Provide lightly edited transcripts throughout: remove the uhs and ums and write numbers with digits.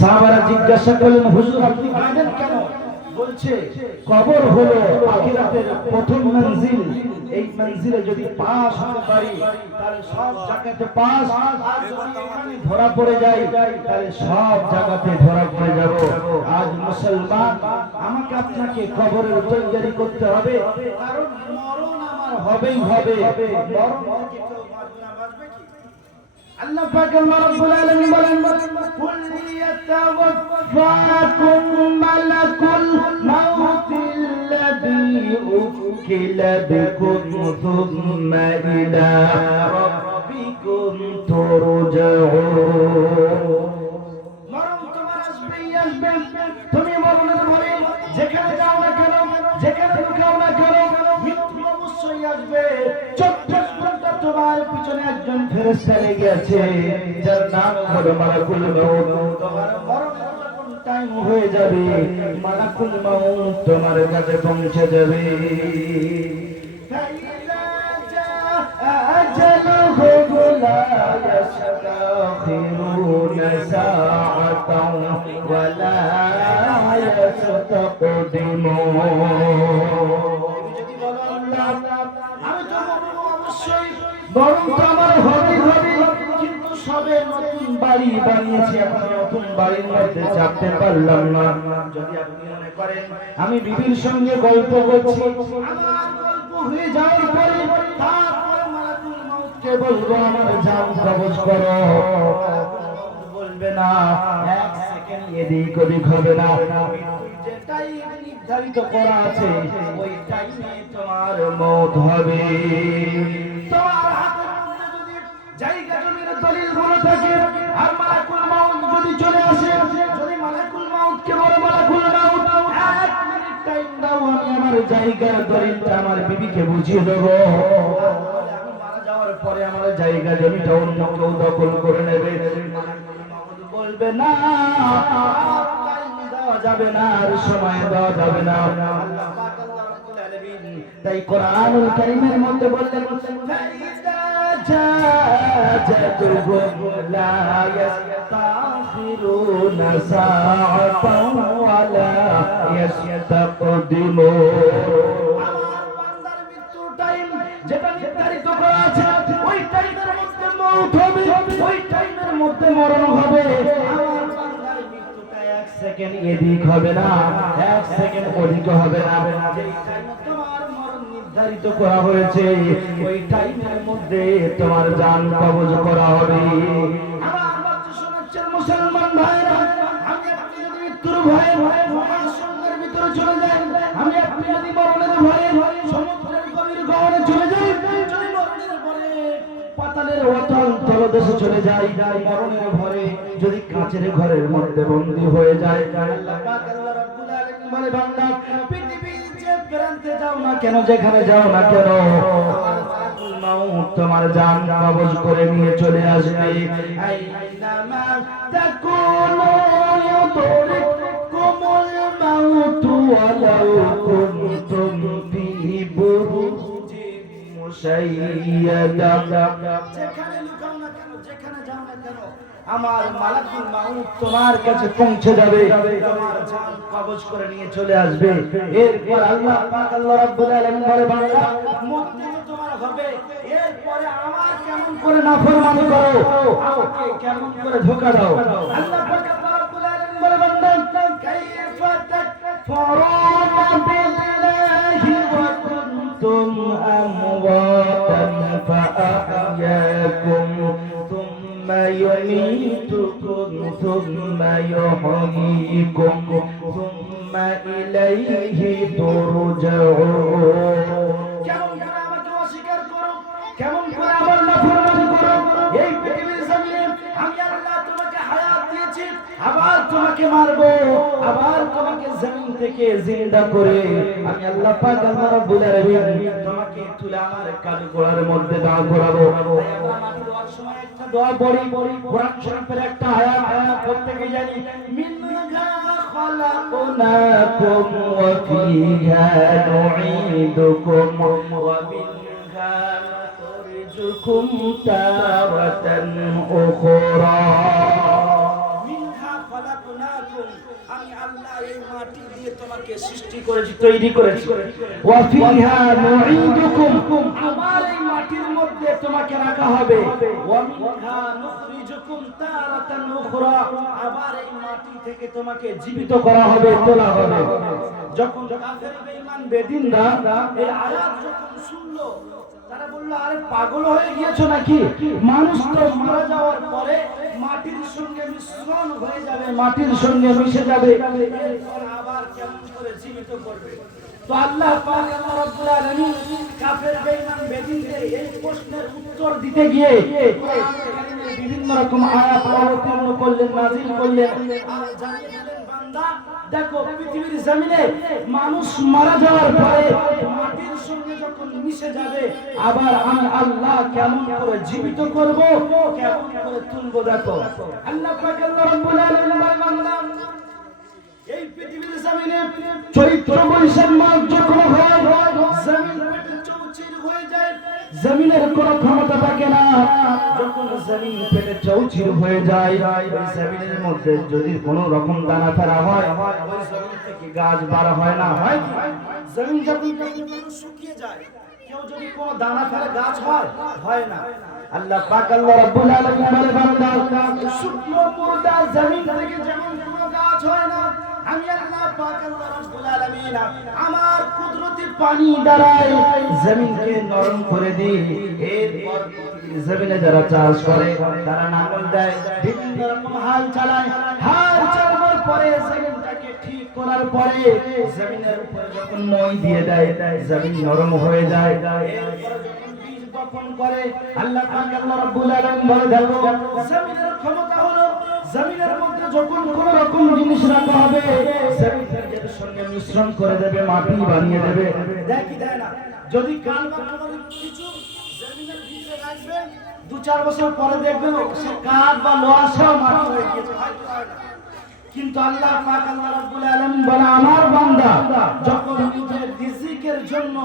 সাহাবারা জিজ্ঞাসা করলেন, হুজুর আপনি কাঁদেন কেন? বলছে কবর হলো আখিরাতের প্রথম মঞ্জিল। এই মঞ্জিলে যদি পাস হতে পারি তাহলে সব জায়গাতে পাস, আর যদি এখানে ধরা পড়ে যাই তাহলে সব জায়গাতে ধরা পড়ে যাব। আজ মুসলমান আমাকে আপনাকে কবরের তৈরি করতে হবে, কারণ মরণ আমার হবেই হবে। মরণ থেকে কেউ বাঁচবে না, বাঁচবে কি? আল্লাহ পাক আল্লাহ রাব্বুল আলামিন বলেন, কুল ইয়াতাওয়াফাকুম মালাকুল মাউতিল্লাযী উকিলা বিকুম সুম্মা ইলা রাব্বিকুম তুরজাউন। মরণ তোমার আসবেই আসবে, তুমি মরণের ভয়ে যেখানে যাও না কেন, যেখানে লুকাও না কেন, মৃত্যু অবশ্যই আসবে। 24 ঘন্টা তোমার পিছনে একজন ফেরেশতা লেগে আছে, যার নাম হলো মালাকুল মাউত। তোমার মরণের যখন টাইম হয়ে যাবে, মালাকুল মাউত তোমার কাছে পৌঁছে যাবে। لا يستأخرون ساعة ولا কিন্তু সবে নতুন বাড়ি বানিয়েছি, এখন নতুন বাড়ির মধ্যে চাপতে পারলাম না। যদি আপনি মনে করেন আমি বিবির সঙ্গে গল্প করছি, আমার গল্প হয়ে যাওয়ার পরে তারপরে মালাকুল মাউতকে বলবো আমার জান কবজ করো, বলবে না, এক সেকেন্ড এদিক ওদিক হবে না। যে টাইম নির্ধারিত করা আছে ওই টাইমে তোমার মওত হবে। তোমার হাতের মধ্যে যদি জায়গা জমির দলিল গুলো থাকে আর মালাকুল মাউত যদি চলে আসে, যদি মালাকুল মাউতকে বলে মালাকুল মাউত এক মিনিট টাইম দাও, আমি আমার জায়গার দলিলটা আমার বিবিকে বুঝিয়ে দেবো, আমি মারা যাওয়ার পরে আমার জায়গা জমিটা অন্য কেউ দখল করে নেবে। মালাকুল মাউত বলবে না, টাইম দেওয়া যাবে না, আর সময় দেওয়া যাবে না। আল্লাহ পাক আল্লাহ রাব্বুল আলামিন তাই কোরআনুল কারীমের মধ্যে বললেন, جاءتهم لا يستأخرون ساعة ولا يستقدمون। আমার বান্দার মৃত্যু টাইম যেটা নির্ধারিত করা আছে ওই টাইমের মধ্যে মওত হবে, ওই টাইমের মধ্যে মরণ হবে। আমার বান্দার মৃত্যুটা এক সেকেন্ড এদিক হবে না, এক সেকেন্ড ওদিক হবে না। যেই টাইমে তোমার মরণ নির্ধারিত করা হয়েছে ওই টাইমের মধ্যে তোমার জান কবজ করা হবে। আমার বাচ্চা শোনাচ্ছেন মুসলমান ভাইরা, আমি আপনি যদি মৃত্যুর ভয়ে মহাশূন্যের ভিতরে চলে যাই, আমি আপনি যদি মরণের ভয়ে সমুদ্রের গভীর গহনে চলে যাই, যদি মরণের ভয়ে পাতালের অতল তলদেশে চলে যাই, মরণের ভয়ে যদি কাচের ঘরের মধ্যে বন্দী হয়ে যায়, আল্লাহ পাক আল্লাহ রাব্বুল আলামিন বলে, বান্দা পৃথিবীর যে প্রান্তে যাও না কেন, যেখানে যাও না কেন, আমার মালাকুল মাউত তোমার জান কবজ করে নিয়ে চলে আসবে। আইনামা তাকুনু ইউদরিকুমুল মাউত ওয়ালাউ কুনতুম ফি বুরুজিন মুশাইয়াদা। যেখানে লুকাও না কেন, যেখানে যাও না কেন, আমার মালাকুল মাউত তোমার কাছে পৌঁছে যাবে, তোমার জান কবজ করে নিয়ে চলে আসবে। এরপর আল্লাহ পাক আল্লাহ রাব্বুল আলামিন বলে, বান্দা মুক্তি তোমার হবে, এরপরে আমার কেমন করে নাফরমানি করো, আমাকে কেমন করে ধোঁকা দাও। আল্লাহ পাক আল্লাহ রাব্বুল আলামিন বলে, বান্দা কাইফা তাকফুরুনা বিল্লাহি ওয়া কুনতুম আমওয়াতান ফাআহইয়াকুম ثم يميتكم ثم يحييكم ثم إليه ترجعون। কেমন করে আমাকে অস্বীকার করো, কেমন করে আমার নাফরমানি করো, এই পৃথিবীর জমিনে আমি আল্লাহ তোমাকে হায়াত দিয়েছি, আবার তোমাকে মারবো, আবার তোমাকে জমিন থেকে জিন্দা করে আমি আল্লাহ পাক আল্লাহ রাব্বুল আলামিন তোমাকে তুলে আমার কাঠগড়ার মধ্যে দাঁড় করাবো। তাই আমরা মাটি দেওয়ার সময় একটা দোয়া পড়ি, কোরআন শরীফের একটা আয়াত আমরা প্রত্যেকই জানি, মিনহা খালাকনাকুম ওয়া ফিহা নুঈদুকুম ওয়া মিনহা নুখরিজুকুম তারাতান উখরা। আমি আল্লাহ এই মাটি দিয়ে তোমাকে সৃষ্টি করেছি, তৈরি করেছি। ওয়া ফিহা নুঈদুকুম, আমার এই মাটির মধ্যে তোমাকে রাখা হবে। ওয়া মিনহা নুখরিজুকুম তারাতান উখরা, আবার এই মাটি থেকে তোমাকে জীবিত করা হবে, তোলা হবে। যখন কাফের বেঈমান বেদিনরা এই আয়াত যখন শুনলো, তারা বলল, আরে পাগল হয়ে গিয়েছো নাকি? মানুষ তো মারা যাওয়ার পরে মাটির সঙ্গে মিশ্রণ হয়ে যাবে, মাটির সঙ্গে মিশে যাবে, এরপর আবার কেমন করে জীবিত করবে? তো আল্লাহ পাক আল্লাহ রাব্বুল আলামিন কাফের বেঈমান বেদিনদের এই প্রশ্নের উত্তর দিতে গিয়ে বিভিন্ন রকম আয়াত অবতীর্ণ করলেন, নাযিল করলেন, আর জানিয়ে দিলেন, বান্দা দেখো, পৃথিবীর জমিনে মানুষ মারা যাওয়ার পরে মাটির সঙ্গে যখন মিশে যাবে, আবার আমি আল্লাহ কেমন করে জীবিত করব, কেমন করে তুলবো। দেখো আল্লাহ পাক আল্লাহ রাব্বুল আলামিন, বান্দা এই পৃথিবীর জমিনে চৈত্র বৈশাখ মাস যখন হয়, জমিন পেটে চৌচির হয়ে যায়, জমিনের কোনো ক্ষমতা থাকে না। যখন জমিন পেটে চৌচির হয়ে যায়, ওই জমিনের মধ্যে যদি কোনো রকম দানা ফেরা হয়, ওই জমিন থেকে গাছ বার হয় না, হয় কি? জমিন যখন শুকিয়ে যায়, কেউ যদি কোনো দানা ফেলে গাছ হয়, হয় না। আল্লাহ পাক আল্লাহ রাব্বুল আলামিন বলে, বান্দা শুকনো মুর্দা জমিন থেকে যেমন কোনো গাছ হয় না, আমি আল্লাহ পাক আল্লাহ রাব্বুল আলামিন আমার কুদরতি পানি দ্বারা জমিনকে নরম করে দিই। এরপর জমিনে যারা চাষ করে, তারা নাঙ্গল দেয়, বিভিন্ন রকম হাল চালায়, হাল চালানোর পরে জমিনটাকে ঠিক করার পরে জমিনের উপরে যখন মই দিয়ে দেয়, জমিন নরম হয়ে যায়। এরপর যখন বীজ বপন করে, আল্লাহ পাক আল্লাহ রাব্বুল আলামিন বলে, দেখো জমিনের ক্ষমতা হলো, জমিনের মধ্যে যখন কোন রকম জিনিস রাখা হবে, জমিনের সঙ্গে মিশ্রণ করে দেবে, মাটি বানিয়ে দেবে। দেখি দেয় না, যদি কাল বা কোনো কিছু জমিনের ভিতরে রাখবেন, 2-4 বছর পরে দেখবেন সে কাঠ বা লোহা সহ মাটি হয়ে গিয়েছে, হয়তো হয় না। কিন্তু আল্লাহ পাক আল্লাহ রাব্বুল আলামিন বলে, আমার বান্দা যখন নিজের রিজিকের জন্য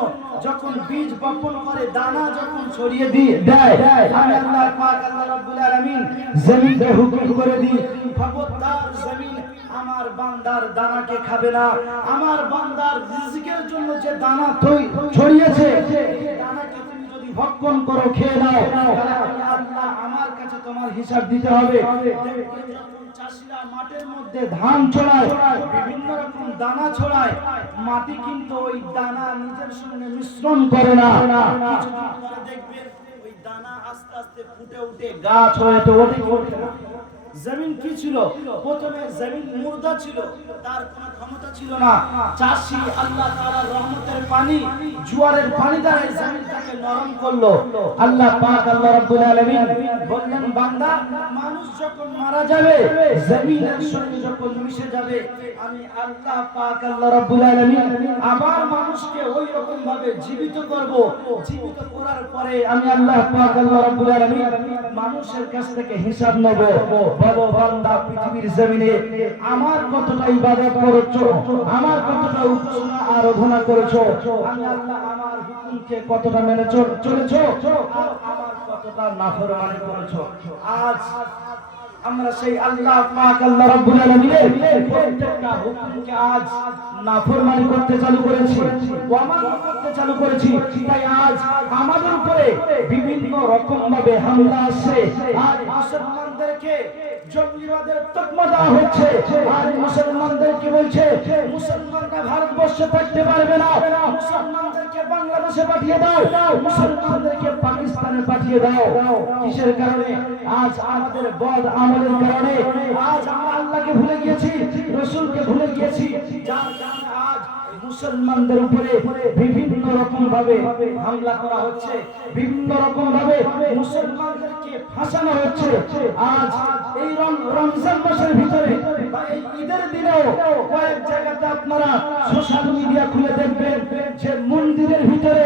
যখন বীজ বপন করে, দানা যখন ছড়িয়ে দেয়, আমি আল্লাহ পাক আল্লাহ রাব্বুল আলামিন জমিনকে হুকুম করে দিই, খবরদার জমিন আমার বান্দার দানাকে খাবে না। আমার বান্দার রিজিকের জন্য যে দানা ছড়িয়েছে, এই দানাকে তুমি যদি ভক্ষণ করো, খেয়ে নাও, তাহলে আল্লাহ আমার কাছে তোমার হিসাব দিতে হবে। চাষিরা মাঠের মধ্যে ধান ছড়ায়, বিভিন্ন রকম দানা ছড়ায়, মাটি কিন্তু ওই দানা নিজের সঙ্গে মিশ্রণ করে না। কিছুদিন পরে দেখবেন ওই দানা আস্তে আস্তে ফুটে উঠে গাছ হয়ে ওঠে না। জমিন কি ছিল? প্রথমে জমিন মুর্দা ছিল, তার কোনো ক্ষমতা ছিল না। চাষি আল্লাহ তাআলার রহমতের পানি, জোয়ারের পানি দ্বারা জমিনটাকে নরম করলো। আল্লাহ পাক আল্লাহ রাব্বুল আলামিন বললেন, বান্দা মানুষ যখন মারা যাবে, জমিনের সঙ্গে যখন মিশে যাবে, আমি আল্লাহ পাক আল্লাহ রাব্বুল আলামিন আবার মানুষকে ওই রকম ভাবে জীবিত করব। জীবিত করার পরে আমি আল্লাহ পাক আল্লাহ রাব্বুল আলামিন মানুষের কাছ থেকে হিসাব নেব। বাবা বান্দা, পৃথিবীর জমিনে আমার কতটা ইবাদত করেছো, আমার কতটা উপাসনা আরাধনা করেছো, আমি আল্লাহ আমার হুকুমকে কতটা মেনে চলেছো, আর আমার কতটা নাফরমানি করেছো। আজ আমরা সেই আল্লাহ পাক আল্লাহ রাব্বুল আলামিনের প্রত্যেকটা হুকুমকে আজ নাফরমানি করতে চালু করেছি, অমান্য করতে চালু করেছি। তাই আজ আমাদের উপরে বিভিন্ন রকম ভাবে হামলা আসছে। আজ মুসলমানদেরকে জঙ্গিবাদের তকমা দেওয়া হচ্ছে, আর মুসলমানদেরকে বলছে মুসলমানরা ভারতবর্ষে থাকতে পারবে না, মুসলমানদেরকে বাংলাদেশে পাঠিয়ে দাও, মুসলমানদেরকে পাকিস্তানে পাঠিয়ে দাও। কিসের কারণে? আজ আমাদের বদ আমলের কারণে আজ আমরা আল্লাহকে ভুলে গিয়েছি, রাসূলকে ভুলে গিয়েছি, যার কারণে আজ মুসলমানদের উপরে বিভিন্ন রকম ভাবে হামলা করা হচ্ছে, বিভিন্ন রকম ভাবে মুসলমানদেরকে ফাঁসানো হচ্ছে। আজ এই রমজান মাসের ভিতরে বা এই ঈদের দিনেও কয়েক জায়গাতে আপনারা সোশ্যাল মিডিয়া খুলে দেখবেন যে মন্দিরের ভিতরে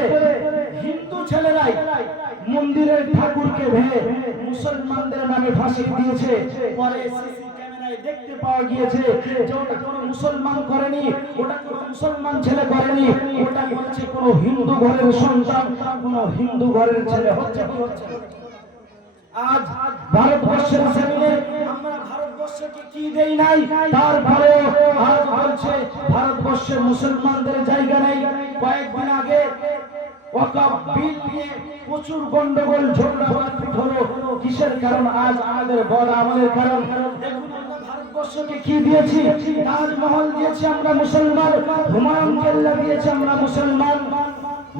হিন্দু ছেলেরাই মন্দিরের ঠাকুরকে ভেঙে মুসলমানদের নামে ফাঁসি দিয়েছে। পরে দেখতে পাওয়া গিয়েছে যে ওটা কোনো মুসলমান করেনি, ওটা কোনো মুসলমান ছেলে করেনি, ওটা হচ্ছে কোনো হিন্দু ঘরের সন্তান, কোনো হিন্দু ঘরের ছেলে হচ্ছে। আজ ভারতবর্ষের জমিনে আমরা ভারতবর্ষকে কি দেই নাই, তারপরে আজ বলছে ভারতবর্ষের মুসলমানদের জায়গা নেই। কয়েকদিন আগে ওয়াকফ বিল নিয়ে প্রচুর গন্ডগোল ঝগড়া হলো। কিসের কারণ? আজ আমাদের বড় আমলের কারণ। দেখুন আমরা ভারতবর্ষকে কি দিয়েছি? তাজমহল দিয়েছি আমরা মুসলমান, হুমায়ুন কেল্লা দিয়েছি আমরা মুসলমান,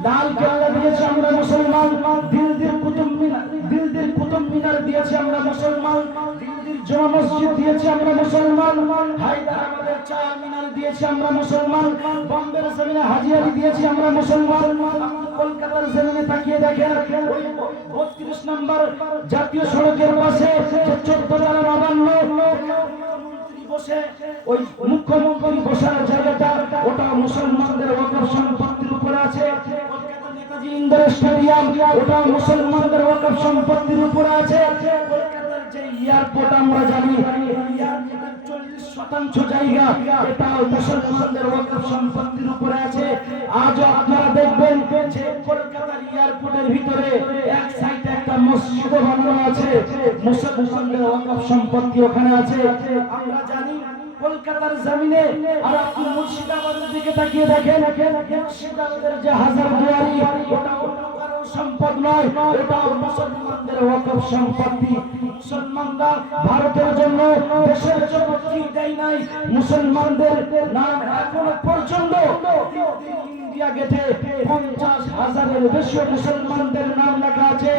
লাল কেল্লা দিয়েছি আমরা মুসলমান, দিল্লির কুতুব মিনার দিয়েছি আমরা মুসলমান, দিল্লির জামা মসজিদ দিয়েছি আমরা মুসলমান, হায়দ্রাবাদের চার মিনার দিয়েছি আমরা মুসলমান, বম্বের জমিনে হাজি আলি দিয়েছি আমরা মুসলমান, কলকাতার জমিনে তাকিয়ে দেখেন ওই 32 নম্বর জাতীয় সড়কের পাশে 14 তলা নবান্ন বসে ওই মুখ্যমন্ত্রী বসার জায়গাটা ওটা মুসলমানদের ওয়াকফ সম্পত্তির উপরে আছে। কলকাতা নেতাজি ইন্ডোর স্টেডিয়াম ওটা মুসলমানদের ওয়াকফ সম্পত্তির উপরে আছে। কলকাতার যে এয়ারপোর্ট আমরা জানি এয়ারপোর্টের 40% জায়গা এটা মুসলমানদের ওয়াকফ সম্পত্তির উপরে আছে। আজ আপনারা দেখবেন যে কলকাতার এয়ারপোর্টের ভিতরে এক সাইডে একটা মসজিদ বানানো আছে, মুসলমানদের ওয়াকফ সম্পত্তি ওখানে আছে। আমরা জানি কলকাতার জমিনে আর আপনি মুর্শিদাবাদের দিকে তাকিয়ে দেখেন, মুর্শিদাবাদের যে হাজারদুয়ারি ওটা কারো সম্পদ নয়, ওটা মুসলমানদের ওয়াকফ সম্পত্তি। মুসলমানরা ভারতের জন্য দেশের জন্য কি দেয় নাই, মুসলমানদের নাম এখনো পর্যন্ত ইন্ডিয়া গেটে 50,000-এর বেশি মুসলমানদের নাম লেখা আছে,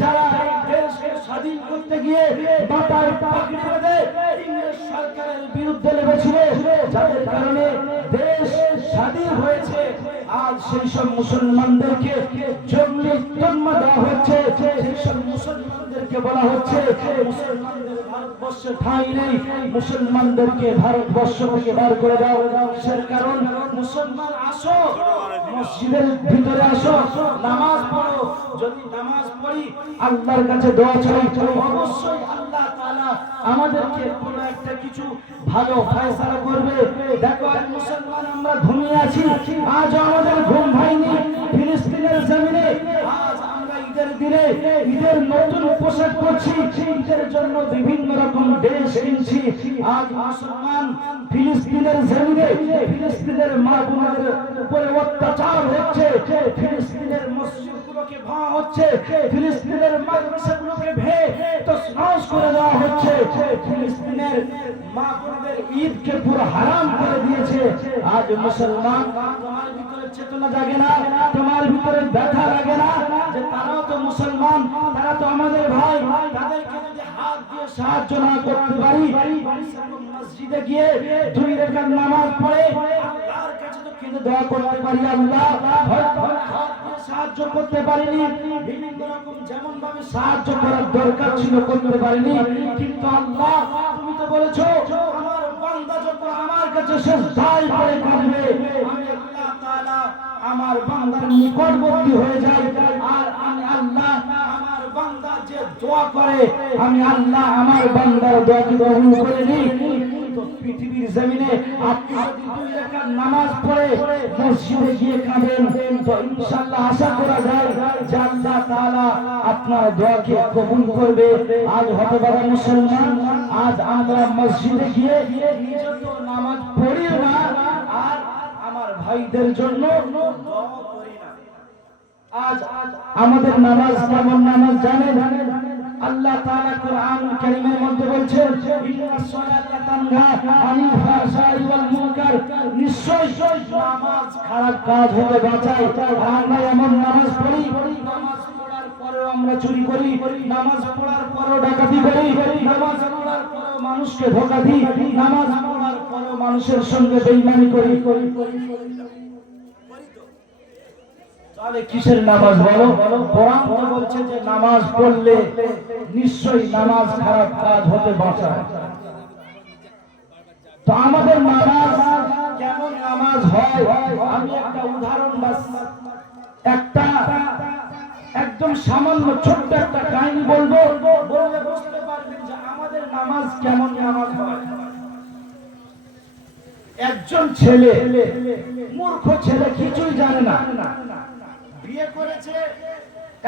যারা এই দেশকে স্বাধীন করতে গিয়ে মাথায় পাগড়ি বেঁধে ইংরেজ সরকারের বিরুদ্ধে লেগেছিল, যাদের কারণে দেশ স্বাধীন হয়েছে। আজ সেই সব মুসলমানদেরকে জঙ্গি তকমা দেওয়া হচ্ছে, সেই সব মুসলমানদেরকে বলা হচ্ছে মুসলমানদের ভারতবর্ষে ঠাঁই নেই, মুসলমানদেরকে ভারতবর্ষ থেকে বার করে দাও। সে কারণ মুসলমান আসো, মসজিদের ভিতরে আসো, নামাজ পড়ো। যদি নামাজ পড়ি আল্লাহর কাছে দোয়া চাই, অবশ্যই আল্লাহ তাআলা আমাদেরকে কোনো একটা কিছু ভালো ফয়সালা করবে। দেখো আজ মুসলমান আমরা ঘুমিয়ে আছি, আজ আমাদের ঘুম ভাঙেনি। ফিলিস্তিনের জমিনে আজ আমরা ঈদের দিনে ঈদের নতুন পোশাক পরছি, ঈদের জন্য বিভিন্ন রকম ড্রেস কিনছি। আজ মুসলমান ফিলিস্তিনের জমিনে ফিলিস্তিনের মা বোনদের উপরে অত্যাচার হচ্ছে, ফিলিস্তিনের মসজিদগুলোকে ভাঙা হচ্ছে, ফিলিস্তিনের মাদ্রাসাগুলোকে ভেঙে তছনছ করে দেওয়া হচ্ছে, ফিলিস্তিনের মা বোনদের ঈদকে পুরো হারাম করে দিয়েছে। আজ মুসলমান তোমার ভিতরে চেতনা জাগে না, তোমার ভিতরে ব্যথা লাগে না যে তারাও তো মুসলমান, তারা তো আমাদের ভাই, তাদেরকে যদি হাত দিয়ে সাহায্য না করতে পারি, মসজিদে গিয়ে 2 রাকাত নামাজ পড়ে আল্লাহর কাছে তো কেঁদে দোয়া করতে পারি, আল্লাহ হয়তো হাত দিয়ে সাহায্য করতে পারিনি, বিভিন্ন রকম যেমন ভাবে সাহায্য করার দরকার ছিল করতে পারিনি, কিন্তু আল্লাহ তুমি তো বলেছো আমার বান্দা যখন আমার কাছে সিজদায় পড়ে কাঁদবে আমি আল্লাহ তাআলা আমার বান্দার নিকটবর্তী হয়ে যাই, আর আমি আল্লাহ আমার বান্দা যে দোয়া করে আমি আল্লাহ আমার বান্দার দোয়াকে কবুল করে নিই। তো পৃথিবীর জমিনে আপনি যদি 2 রাকাত নামাজ পড়ে মসজিদে গিয়ে কাঁদেন তো ইনশাআল্লাহ আশা করা যায় যে আল্লাহ তাআলা আপনার দোয়াকে কবুল করবে। আজ হতভাগা মুসলমান, আজ আমরা মসজিদে গিয়ে নিজে তো নামাজ পড়ি না আর আমার ভাইদের জন্য দোয়া করি না। আজ আমাদের নামাজ কেমন নামাজ জানেন? আল্লাহ তাআলা কোরআনুল কারীমের মধ্যে বলছেন ইন্নাস সালাতা তানহা আনিল ফাহশাই ওয়াল মুনকার, নিশ্চয় নামাজ খারাপ কাজ হতে বাঁচায়। আমরা এমন নামাজ পড়ি, নামাজ পড়ার পরেও আমরা চুরি করি, নামাজ পড়ার পরেও ডাকাতি করি, নামাজ পড়ার পরেও মানুষকে ধোঁকা দিই, নামাজ পড়ার পরেও মানুষের সঙ্গে বেঈমানি করি। তাহলে কিসের নামাজ বলো? কোরআন বলছে যে নামাজ পড়লে নিশ্চয়ই নামাজ খারাপ কাজ হতে বাঁচায়। তো আমাদের নামাজ কেমন নামাজ হয় আমি একটা উদাহরণ একটা একদম সামান্য ছোট্ট একটা কাহিনী বলবো, বললে বুঝতে পারবেন যে আমাদের নামাজ কেমন নামাজ হয়। একজন ছেলে, মূর্খ ছেলে, কিছুই জানে না, বিয়ে করেছে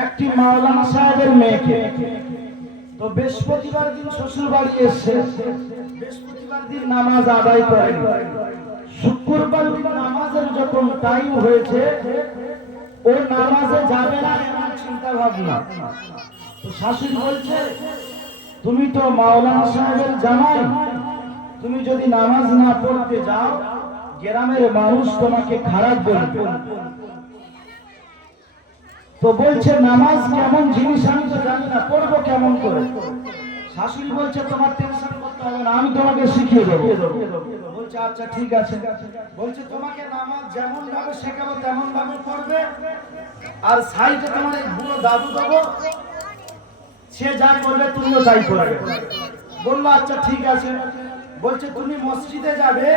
একটি মাওলানা সাহেবের মেয়েকে। তো বৃহস্পতিবার দিন শ্বশুর বাড়ি এসে বৃহস্পতিবার দিন নামাজ আদায় করেন। শুক্রবার দিন নামাজের যখন টাইম হয়েছে, ও নামাজে যাবে না এমন চিন্তা ভাবনা। তো শাশুড়ি বলছে, তুমি তো মাওলানা সাহেবের জামাই, তুমি যদি নামাজ না পড়তে যাও গ্রামের মানুষ তোমাকে খারাপ বলবে। তো বলছে, নামাজ কেমন জিনিস আমি তো জানি না, পড়বো কেমন করে? শাশুড়ি বলছে, তোমার টেনশন করতে হবে না, আমি তোমাকে শিখিয়ে দেবো। বলছে, আচ্ছা ঠিক আছে। বলছে, তোমাকে নামাজ যেমন ভাবে শেখাবো তেমন ভাবে পড়বে, আর সাইডে তোমার এই বুড়ো দাদু দেবো, সে যা করবে তুমিও তাই করবে। বললো, আচ্ছা ঠিক আছে। বলছে, তুমি মসজিদে যাবে,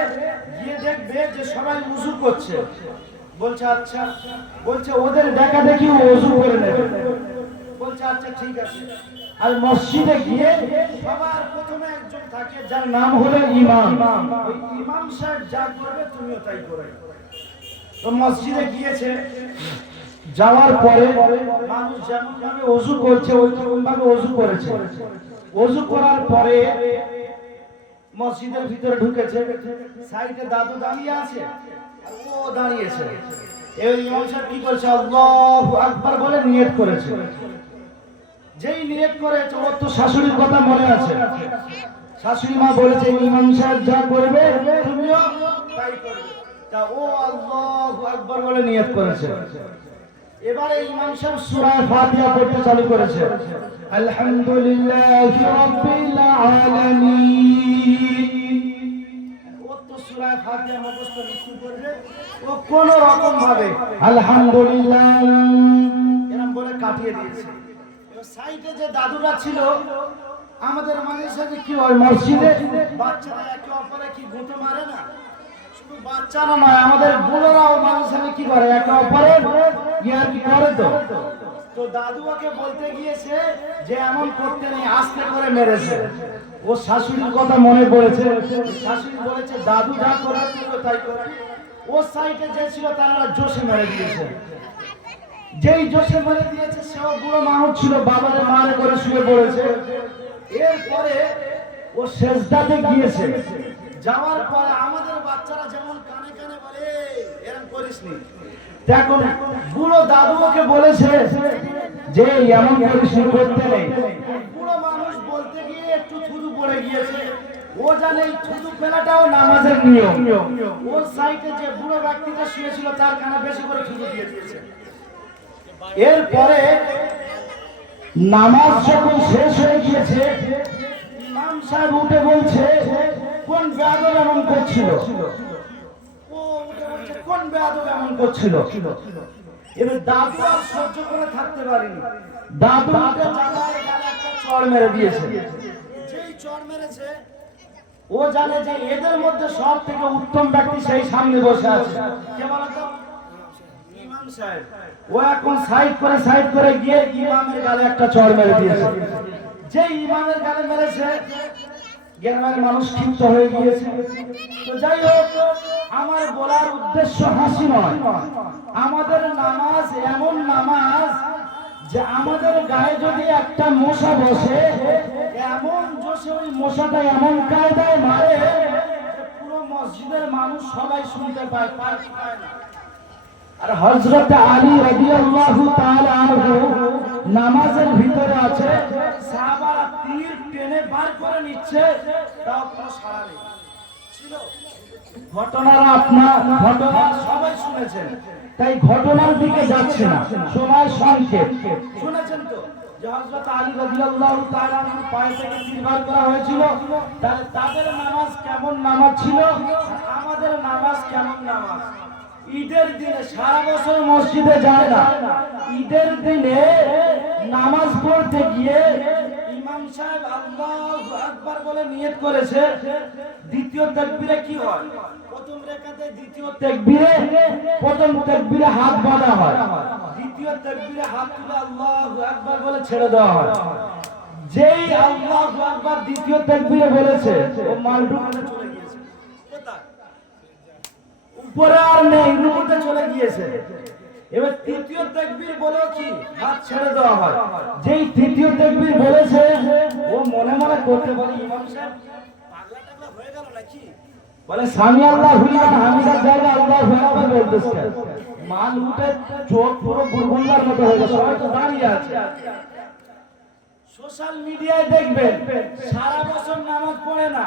গিয়ে দেখবে যে সবাই উযু করছে। বলছে, আচ্ছা। বলছে, ওদের দেখা দেখি ওযু করে নেবে। বলছে, আচ্ছা ঠিক আছে। আর মসজিদে গিয়ে সবার প্রথমে একজন থাকে যার নাম হলো ইমাম। ওই ইমাম সাহেব যা করবে তুমিও তাই করবে। তো মসজিদে গিয়েছে, যাওয়ার পরে মানুষ যেমন ভাবে ওযু করছে ওইরকম ভাবে ওযু করেছে। ওযু করার পরে মসজিদের ভিতরে ঢুকেছে, সাইডে দাদু দাঁড়িয়ে আছে আর ও দাঁড়িয়েছে। এই ইমাম সাহেব কি করেছে? আল্লাহু আকবার বলে নিয়ত করেছে। যেই নিয়ত করেছে, ওর তো শাশুড়ির কথা মনে আছে। শাশুড়ি মা বলেছে, ইমাম সাহেব যা করবে তুমিও তাই করবে। তা ও আল্লাহু আকবার বলে নিয়ত করেছে। এবারে ইমাম সাহেব সূরা ফাতিহা পড়তে চালু করেছে। আলহামদুলিল্লাহি রাব্বিল আলামিন। ও তো সূরা ফাতিহা মুখস্থ শুরু করবে, ও কোন রকম ভাবে আলহামদুলিল্লাহ এরকম বলে কাটিয়ে দিয়েছে। সাইডে যে দাদুরা ছিল, আমাদের মাঝে সাথে কি হয়, মসজিদে বাচ্চারা একে অপরে কি গুঁতো মারে না? শুধু বাচ্চারা নয়, আমাদের বুড়োরাও মাঝে সাথে কি করে, একে অপরে ইয়ার কি করে। তো দাদুকে বলতে গিয়েছে যে এমন করতে নেই, আস্তে করে মেরেছে। ও শাশুড়ির কথা মনে পড়েছে। শাশুড়ি বলেছে, দাদু যা করে তুইও তাই করবি। ও সাইডে যে ছিল তারা জোশে মেরে দিয়েছে। যেই জোশে মেরে দিয়েছে, সেও বুড়ো মানুষ ছিল, বাবারে মারে করে শুয়ে পড়েছে। এরপরে ও সেজদাতে গিয়েছে। যাওয়ার পরে আমাদের বাচ্চারা যেমন কানে কানে বলে এরকম করিসনি, এখন বুড়ো দাদু ওকে বলেছে যে এমন করিসনি, করতে নেই। বুড়ো মানুষ বলতে গিয়ে একটু থুতু পড়ে গিয়েছে। ও জানে এই থুতু ফেলাটাও নামাজের নিয়ম। ওর সাইডে যে বুড়ো ব্যক্তিটা শুয়েছিল তার কানে বেশি করে থুতু দিয়ে দিয়েছে। এরপরে নামাজ যখন শেষ হয়ে গিয়েছে, ইমাম সাহেব উঠে বলছে, কোন বেয়াদব এমন করছিল? ও উঠে বলছে, কোন বেয়াদব এমন করছিল? এবার দাদু আর সহ্য করে থাকতে পারেনি। দাদু উঠে জামার গালে একটা চড় মেরে দিয়েছে। যেই চড় মেরেছে, ও জানে যে এদের মধ্যে সব থেকে উত্তম ব্যক্তি সেই সামনে বসে আছে। কে বলতো? ইমাম সাহেব। ও এখন সাইড করে গিয়ে ইমামের গালে একটা চড় মেরে দিয়েছে। যে ইমামের গালে মেরেছে, গ্রামের মানুষ ক্ষিপ্ত হয়ে গিয়েছে। তো যাই হোক, আমার বলার উদ্দেশ্য হাসি নয়। আমাদের নামাজ এমন নামাজ যে আমাদের গায়ে যদি একটা মশা বসে, এমন জোশে ওই মশাটা এমন কায়দায় মারে যে পুরো মসজিদের মানুষ সবাই শুনতে পায়, পায় না। আর হযরত আলী রাদিয়াল্লাহু তাআলা আনহু নামাজের ভিতরে আছে, সাহাবারা তীর টেনে বার করে নিচ্ছে, তাও কোনো সাড়া নেই ছিল। ঘটনা সবাই শুনেছেন, তাই ঘটনার দিকে যাচ্ছে না, সময় সংক্ষেপ। শুনেছেন তো যে হযরত আলী রাদিয়াল্লাহু তাআলা আনহু পায়ে থেকে তীর বার করা হয়েছিল। তাহলে তাদের নামাজ কেমন নামাজ ছিল, আমাদের নামাজ কেমন নামাজ? ঈদের দিনে সারা বছর মসজিদে যায় না, ঈদের দিনে নামাজ পড়তে গিয়ে ইমাম সাহেব আল্লাহু আকবার বলে নিয়ত করেছে। দ্বিতীয় তাকবীরে কি হয়? প্রথম রাকাতে দ্বিতীয় তাকবীরে প্রথম তাকবীরে হাত বাঁধা হয়, দ্বিতীয় তাকবীরে হাত তুলে আল্লাহু আকবার বলে ছেড়ে দেওয়া হয়। যেই আল্লাহু আকবার দ্বিতীয় তাকবীরে বলেছে, ও মালডুবে চলে গিয়েছে। কোথায়? উপরে আর নেই, রুকুতে চলে গিয়েছে। এবার তৃতীয় তাকবীর বলে কি হাত ছেড়ে দেওয়া হয়। যেই তৃতীয় তাকবীর বলেছে ও মনে মনে করতে পারে ইমাম সাহেব পাগলা টাগলা হয়ে গেল নাকি, বলে সামি আল্লাহু লিমান হামিদার জায়গা আল্লাহু আকবার বলতেছে, মান উঠে চোখ পুরো গুরগুন্ডার মতো হয়ে গেছে, সবাই তো দাঁড়িয়ে আছে। সোশ্যাল মিডিয়ায় দেখবেন সারা বছর নামাজ পড়ে না,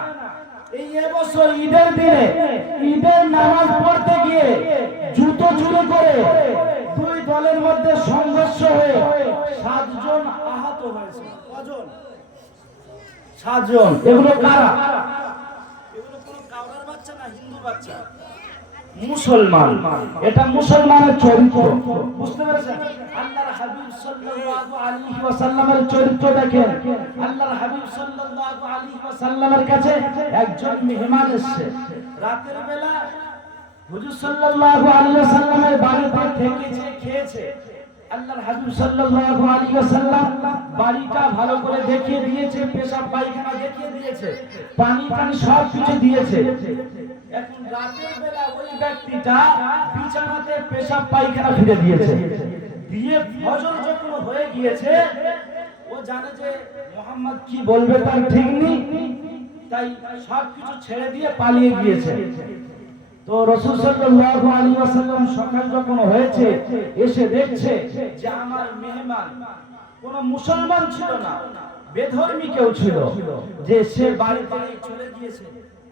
এই এবছর ঈদের দিনে ঈদের নামাজ পড়তে গিয়ে জুতো চুরি করে দুই দলের মধ্যে সংঘর্ষ হয়ে 7 জন আহত হয়েছে। কজন? 7 জন। এগুলো কারা? এগুলো কোন কাওরার বাচ্চা না হিন্দু বাচ্চা, মুসলমান। এটা মুসলমানের চরিত্র, বুঝতে পেরেছেন? আল্লাহর হাবিব সাল্লাল্লাহু আলাইহি ওয়াসাল্লামের চরিত্র দেখেন। আল্লাহর হাবিব সাল্লাল্লাহু আলাইহি ওয়াসাল্লামের কাছে একজন মেহমান এসেছে রাতের বেলা। হুজুর সাল্লাল্লাহু আলাইহি ওয়াসাল্লামের বাড়িতে থেকেছে, খেয়েছে। আল্লাহর হাবিব সাল্লাল্লাহু আলাইহি ওয়াসাল্লাম বাড়িটা ভালো করে দেখিয়ে দিয়েছে, পেশাব পায়খানা দেখিয়ে দিয়েছে, পানি টানি সব কিছু দিয়েছে। এখন রাতের বেলা ওই ব্যক্তিটা বিছানাতে পেশাব পায়খানা ফিরে দিয়েছে, দিয়ে ফজর যখন হয়ে গিয়েছে ও জানে যে মুহাম্মদ কি বলবে তার ঠিক নেই, তাই সব কিছু ছেড়ে দিয়ে পালিয়ে গিয়েছে। তো রাসূল সাল্লাল্লাহু আলাইহি ওয়াসাল্লাম সকাল যখন হয়েছে এসে দেখছে যে আমার মেহমান কোন মুসলমান ছিল না, বেধর্মী কেউ ছিল, যে সে বাড়ি থেকে চলে গিয়েছে।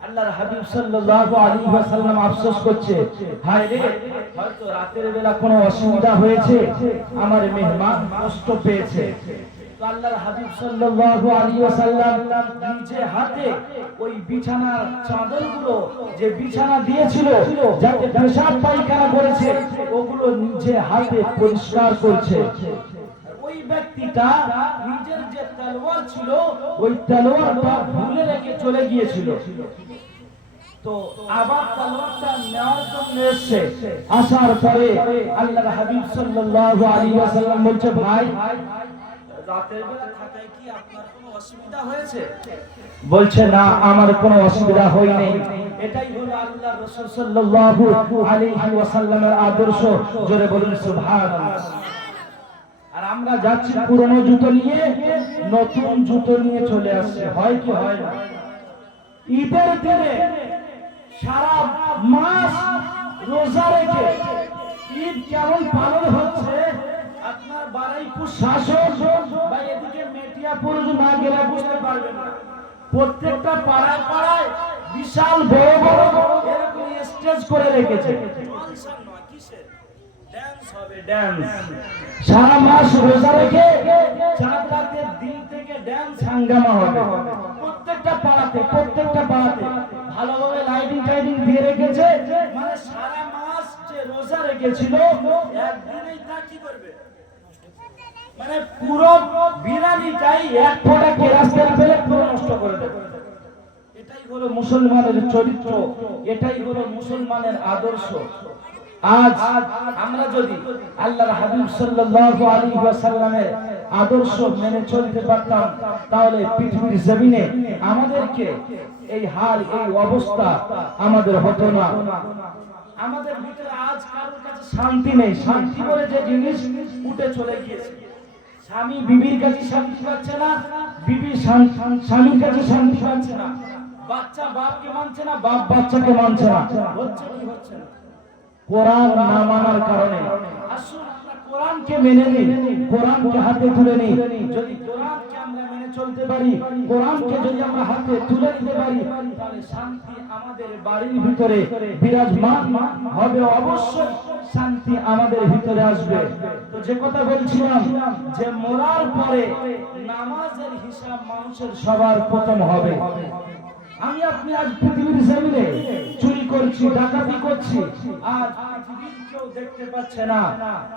আল্লাহর হাবিব সাল্লাল্লাহু আলাইহি ওয়াসাল্লাম আফসোস করছে, হায় রে, হয়তো রাতের বেলা কোনো অসুবিধা হয়েছে, আমার মেহমান কষ্ট পেয়েছে। তো আল্লাহর হাবিব সাল্লাল্লাহু আলাইহি ওয়াসাল্লাম নিজে হাতে ওই বিছানার চাদরগুলো যে বিছানা দিয়েছিল যাতে পেশাব পায়খানা করেছে ওগুলো নিজে হাতে পরিষ্কার করছে। ওই ব্যক্তিটা নিজের যে তলোয়ার ছিল ওই তলোয়ারটা ভুলে রেখে চলে গিয়েছিল। তো আবার তলোয়ারটা নেওয়ার জন্য এসে আসার পরে আল্লাহর হাবিব সাল্লাল্লাহু আলাইহি ওয়াসাল্লাম বলছে, ভাই রাতের বেলা থাকায় কি আপনার কোনো অসুবিধা হয়েছে? বলছে, না, আমার কোনো অসুবিধা হয়নি। এটাই হলো আল্লাহর রাসূল সাল্লাল্লাহু আলাইহি ওয়াসাল্লামের আদর্শ। জোরে বলুন সুবহানাল্লাহ। আর আমরা যাচ্ছি পুরনো জুতো নিয়ে, নতুন জুতো নিয়ে চলে আসছে, হয় কি হয় না? ঈদের দিনে সারা মাস রোজা রেখে ঈদ কেমন পালন হচ্ছে আপনার বারাইপুর শাসক বা এদিকে মেটিয়াপুর না গেলে বুঝতে পারবেন না। প্রত্যেকটা পাড়ায় পাড়ায় বিশাল বড় বড় এরকম স্টেজ করে রেখেছে, সারা মাস রোজা রেখে চাঁদ রাতের দিন থেকে ড্যান্স হাঙ্গামা হবে প্রত্যেকটা পাড়াতে, প্রত্যেকটা পাড়াতে ভালোভাবে লাইটিং টাইটিং দিয়ে রেখেছে। মানে সারা মাস যে রোজা রেখেছিল একদিনেই তা কি করবে, মানে পুরো বিরানিটাই এক ফোঁটা কেরাসিন ফেলে পুরো নষ্ট করে দেবে। এটাই হলো মুসলমানের চরিত্র, এটাই হলো মুসলমানের আদর্শ। আজ আমরা যদি আল্লাহর হাবিব সাল্লাল্লাহু আলাইহি ওয়াসাল্লামের আদর্শ মেনে চলতে পারতাম তাহলে পৃথিবীর জমিনে আমাদেরকে এই হাল, এই অবস্থা আমাদের হতো না। আমাদের ভিতরে আজ কারোর কাছে শান্তি নেই, শান্তি বলে যে জিনিস উঠে চলে গিয়েছে। স্বামী বিবির কাছে শান্তি পাচ্ছে না, বিবি স্বামীর কাছে শান্তি পাচ্ছে না, বাচ্চা বাপকে মানছে না, বাপ বাচ্চাকে মানছে না। হচ্ছে কি হচ্ছে না? কোরআন না মানার কারণে। আসুন আমরা কোরআনকে মেনে নিই, কোরআনকে হাতে তুলে নিই। যদি কোরআনকে আমরা মেনে চলতে পারি, কোরআনকে যদি আমরা হাতে তুলে নিতে পারি, তাহলে শান্তি আমাদের বাড়ির ভিতরে বিরাজমান হবে, অবশ্যই শান্তি আমাদের ভিতরে আসবে। তো যে কথা বলছিলাম যে মরার পরে নামাজের হিসাব মানুষের সবার প্রথম হবে। আমি আপনি আজ পৃথিবীর জমিনে চুরি করছি, ডাকাতি করছি, আজ পৃথিবীর কেউ দেখতে পাচ্ছে না,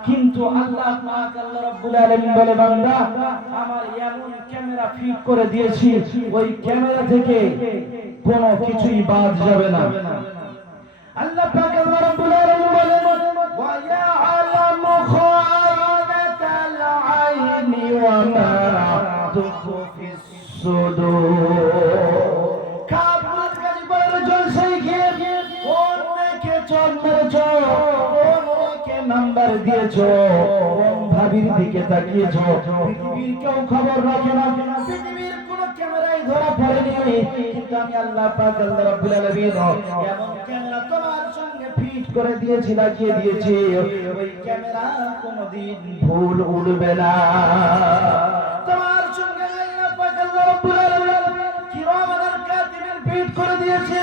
কিন্তু আল্লাহ পাক আল্লাহ রাব্বুল আলামিন বলে, বান্দা আমার এমন ক্যামেরা ফিট করে দিয়েছি, ওই ক্যামেরা থেকে কোনো কিছুই বাদ যাবে না। আল্লাহ পাক আল্লাহ রাব্বুল আলামিন বলেন, ওয়া ইয়ালামু খায়িনাতাল আইনি ওয়া মা তুখফিস সুদূর। নাম্বার করে দিয়েছো, কোন ভাবির দিকে তাকিয়েছো, পৃথিবীর কেউ খবর রাখে না, পৃথিবীর কোনো ক্যামেরায় ধরা পড়েনি, কিন্তু আমি আল্লাহ পাক আল্লাহ রাব্বুল আলামিন এমন ক্যামেরা তোমার সঙ্গে ফিট করে দিয়েছি, লাগিয়ে দিয়েছি, ওই ক্যামেরা কোনোদিন ভুল উঠবে না। তোমার সঙ্গে আল্লাহ পাক আল্লাহ রাব্বুল আলামিন কিরামান কাতিবিন ফিট করে দিয়েছে,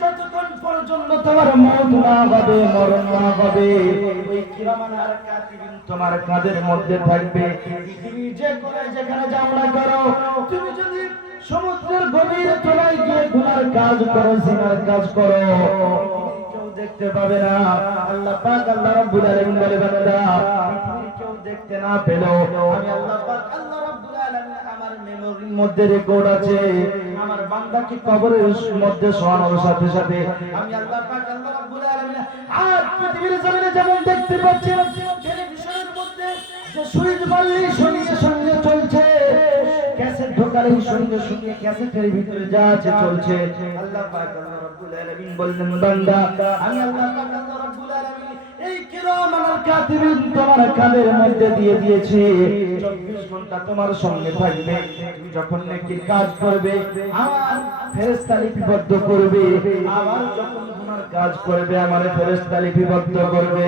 যতক্ষণ পর্যন্ত তোমার মওত না হবে, মরণ না হবে, ওই কিরামান কাতিবিন তোমার কাঁধের মধ্যে থাকবে। পৃথিবী যে করে যেখানে যাও না করো, তুমি যদি সমুদ্রের গভীরে তলায় গিয়ে গুনার কাজ করো, জিনার কাজ করো, কেউ দেখতে পাবে না। আল্লাহ পাক আল্লাহ রাব্বুল আলামিন বলে, বান্দা পৃথিবীর কেউ দেখতে না পেলেও আমি আল্লাহ পাক আল্লাহ রাব্বুল আলামিন আমার মেমোরির মধ্যে রেকর্ড আছে। আমার বান্দাকে কবরের মধ্যে শোয়ানোর সাথে সাথে আমি আল্লাহ পাক আল্লাহ রাব্বুল আলামিন আর পৃথিবীর জমিনে যেমন দেখতে পাচ্ছি, টেলিভিশনের মধ্যে যে সুইচ মারলেই সঙ্গে সঙ্গে চলছে, ক্যাসেট ঢোকালেই সঙ্গে সঙ্গে ক্যাসেটের ভিতরে যা আছে চলছে। আল্লাহ পাক আল্লাহ রাব্বুল আলামিন বললেন, বান্দা আমি আল্লাহ পাক আল্লাহ রাব্বুল আলামিন এই কিরামান কাতিবিন তোমার কাঁধের মধ্যে দিয়ে দিয়েছি, 24 ঘন্টা তোমার সঙ্গে থাকবে। তুমি যখন নেকির কাজ করবে আমার ফেরেশতা লিপিবদ্ধ করবে, আবার যখন গুনার কাজ করবে আমার ফেরেশতা লিপিবদ্ধ করবে।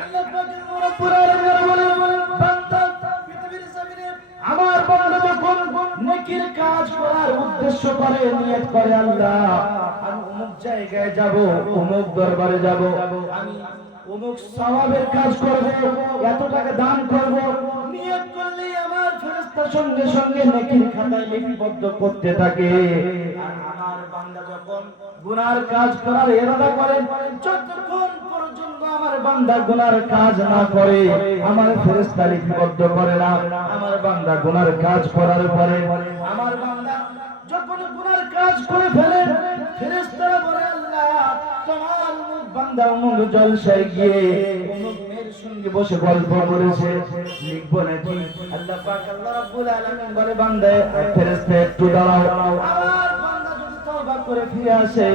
আল্লাহ পাক আল্লাহ রাব্বুল আলামিন বলেন, বান্দা পৃথিবীর জমিনে আমার বান্দা যখন নেকির কাজ করার উদ্দেশ্য করে, নিয়ত করে, আল্লাহ আমি অমুক জায়গায় যাব, অমুক দরবারে যাব, আমি অমুক সওয়াবের কাজ করব, এত টাকা দান করব, নিয়ত করলেই আমার ফেরেশতা সঙ্গে সঙ্গে নেকির খাতায় লিপিবদ্ধ করতে থাকে। আর আমার বান্দা যখন গুনার কাজ করার ইরাদা করে, যতক্ষণ পর্যন্ত আমার বান্দা গুনার কাজ না করে আমার ফেরেশতা লিপিবদ্ধ করে না। আমার বান্দা গুনার কাজ করার পরে আমার বান্দা যখন গুনার কাজ করে ফেলে, ফেরেশতারা বলে, আল্লাহ তোমার বান্দা অমুক জলসায় গিয়ে অমুক মেয়ের সঙ্গে বসে গল্প করেছে, লিখবো নাকি? আল্লাহ পাক আল্লাহ রাব্বুল আলামিন বলে, বান্দা ফেরেশতা একটু দাঁড়াও, আমার বান্দা যদি তওবা করে ফিরে আসে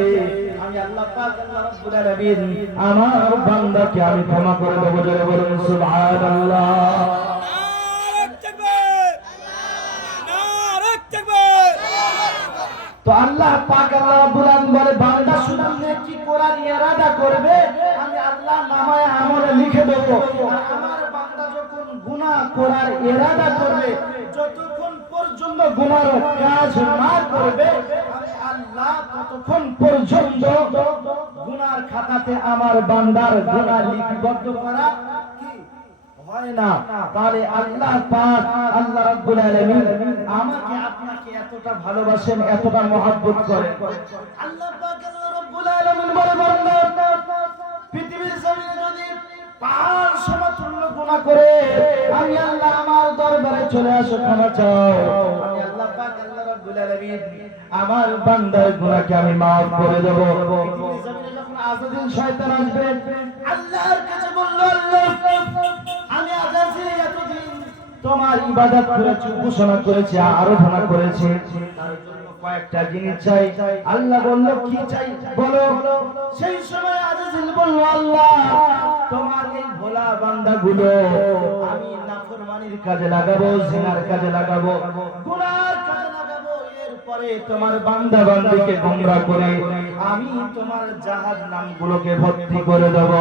আমি আল্লাহ পাক আল্লাহ রাব্বুল আলামিন আমার বান্দাকে আমি ক্ষমা করে দেব। জোরে বলুন সুবহানাল্লাহ। তো আল্লাহ পাক আল্লাহ রাব্বুল আলামিন বলে, বান্দা শুধু নেকি করার ইরাদা করবে আমি আল্লাহ নামায়ে আমলে লিখে দেব। আর আমার বান্দা যখন গুনাহ করার ইরাদা করবে, যতক্ষণ পর্যন্ত গুনার কাজ না করবে আমি আল্লাহ ততক্ষণ পর্যন্ত গুনার খাতাতে আমার বান্দার গুনাহ লিপিবদ্ধ করা হয় না। তাহলে আল্লাহ পাক আল্লাহ রাব্বুল আলামিন আমাকে আপনাকে এতটা ভালোবাসেন, এতটা মহব্বত করেন। আল্লাহ পাক আল্লাহ রাব্বুল আলামিন বলে, বান্দা পৃথিবীর জমিনে যদি পাহাড় সমতুল্য গুনাহ করে আমি আল্লাহ আমার দরবারে চলে আসো, ক্ষমা চাও, আমি আল্লাহ পাক আল্লাহ রাব্বুল আলামিন আমার বান্দার গুনাহকে আমি maaf করে দেব। পৃথিবীর জমিনে যখন আযাদিন শয়তান আসবে, আল্লাহর কাছে বলল, আল্লাহ আমি আযাদি এতদিন তোমার ইবাদত করেছি, উপাসনা করেছি, আরাধনা করেছি, তার জন্য কয়েকটা জিনিস চাই। আল্লাহ বলল, কি চাই বলো? সেই সময় আযাজিল বলল, আল্লাহ তোমার এই ভোলা বান্দাগুলো আমি নাফরমানির কাজে লাগাবো, জিনার কাজে লাগাবো, গুনার কাজে লাগাবো, এরপরে তোমার বান্দা বান্দিকে গোমরা করে আমি তোমার জাহান্নামগুলোকে ভর্তি করে দেব।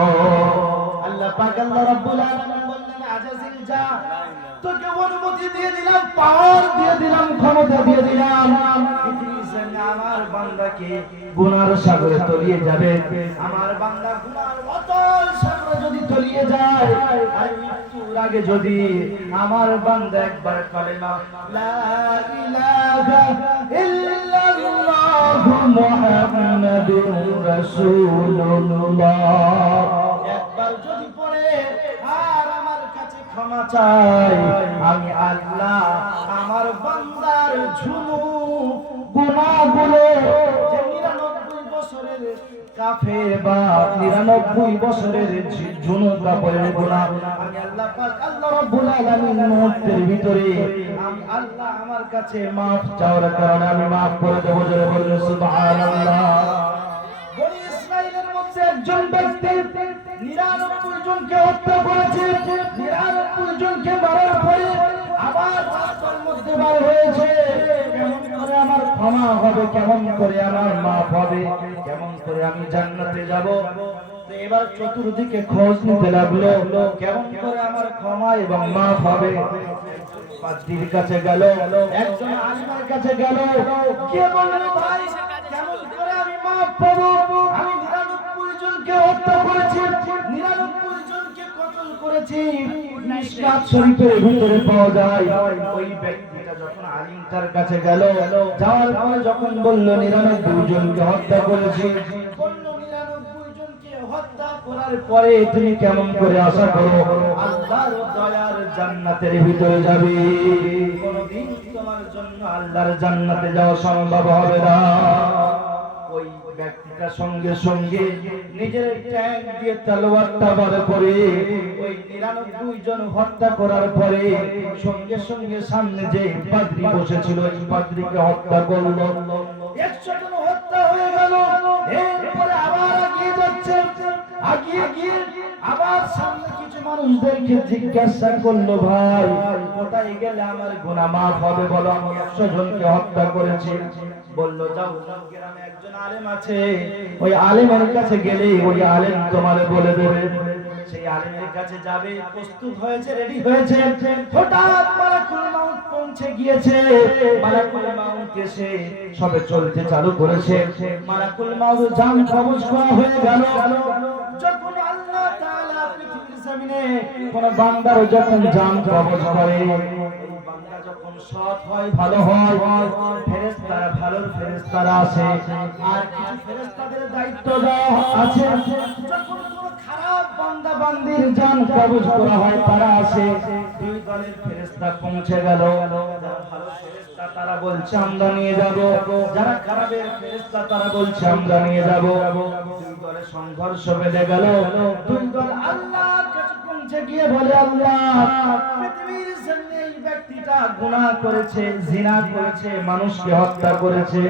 আল্লাহ পাক আল্লাহ রাব্বুল আলামিন বললেন, আযাজিল যা, তোকে অনুমতি দিয়ে দিলাম, পাওয়ার দিয়ে দিলাম, ক্ষমতা দিয়ে দিলাম, আমার বান্দাকে গুনার সাগরে তলিয়ে যাবে। আমার বান্দা গুনার অতল সাগরে যদি তলিয়ে যায়, আর মৃত্যুর আগে যদি আমার বান্দা একবার কালেমা লা ইলাহা ইল্লাল্লাহ মুহাম্মাদুর রাসূলুল্লাহ একবার যদি পড়ে আর আমার কাছে ক্ষমা চাই, আমি আল্লাহ আমার বান্দার ঝুমু গুনাহগুলো যে 99 বছরের কাফের বা 99 বছরের ঝুনু কাপড়ের গুনাহ আমি আল্লাহ পাক আল্লাহ রাব্বুল আলামিন মুহূর্তের ভিতরে আমি আল্লাহ আমার কাছে maaf চাওয়ার কারণে আমি maaf করে দেব। জোরে বলুন সুবহানাল্লাহ। বনি ইসরাইলের মধ্যে একজন ব্যক্তি 99 জনকে হত্যা করেছে, 99 জনকে মারার পরে আবার রাস্তার মধ্যে বার হয়েছে। কেমন করে আমার ক্ষমা হবে, কেমন করে আমার মাফ হবে, কেমন করে আমি জান্নাতে যাব? তো এবার চতুর্দিকে খোঁজ নিতে লাগলো, কেমন করে আমার ক্ষমা এবং মাফ হবে। পাদ্রীর কাছে গেল, একজন আলিমের কাছে গেল, কে বলল ভাই কেমন করে আমি মাফ পাবো? আমি 99 জনকে হত্যা করেছি, 99 জনকে কতল করেছি। মিশকাত শরীফের ভিতরে পাওয়া যায়। ওই ব্যক্তিটা যখন আলিমটার কাছে গেল, যাওয়ার পরে যখন বলল 99 জনকে হত্যা করেছি, বলল 99 জনকে হত্যা করার পরে তুমি কেমন করে আশা করো আল্লাহর দয়ার জান্নাতের ভিতরে যাবে? কোনদিন তোমার জন্য আল্লাহর জান্নাতে যাওয়া সম্ভব হবে না। ওই ব্যক্তিটা সঙ্গে সঙ্গে নিজের ট্যাঙ্ক দিয়ে তলোয়ারটা বার করে ওই 99 জন হত্যা করার পরে সঙ্গে সঙ্গে সামনে যে পাদ্রী বসেছিল ওই পাদ্রীকে হত্যা করলো। 100 জন হত্যা হয়ে গেল। এরপরে আবার এগিয়ে যাচ্ছে, এগিয়ে গিয়ে আবার সামনে কিছু মানুষদেরকে জিজ্ঞাসা করলো, ভাই কোথায় গেলে আমার গুনাহ মাফ হবে বলো? আমি 100 জনকে হত্যা করেছি। বললো যাও, গ্রামে একজন আলেম আছে, ওই আলেমের কাছে গেলে ওই আলেম তোমার বলে দেবে। সেই আলেমের কাছে যাবে, প্রস্তুত হয়েছে, রেডি হয়েছে। হঠাৎ মালাকুল মাউত পৌঁছে গিয়েছে। মালাকুল মাউত এসে সবে চলতে চালু করেছে। মালাকুল মাউত জান কবজ করা হয়ে গেল। যখন আল্লাহ তাআলা পৃথিবীর জমিনে কোন বান্দার যখন জান কবজ করে, বান্দা যখন সৎ হয়, ভালো হয়, ফেরেশতারা ভালোর ফেরেশতারা আছে, আর কিছু ফেরেশতাদের দায়িত্ব দেওয়া আছে। যখন কোন খারাপ বান্দা বান্দির জান কবজ করা হয় তারা আছে। দুই দলের ফেরেশতা পৌঁছে গেল। যারা ভালো ফেরেশতা তারা বলছে আমরা নিয়ে যাব, যারা খারাপের ফেরেশতা তারা বলছে আমরা নিয়ে যাব। দুই দলের সংঘর্ষ বেঁধে গেল। দুই দল আল্লাহর কাছে পৌঁছে গিয়ে বলে, আল্লাহ পৃথিবীর জমিনে এই ব্যক্তিটা গুনাহ করেছে, জিনা করেছে, মানুষকে হত্যা করেছে,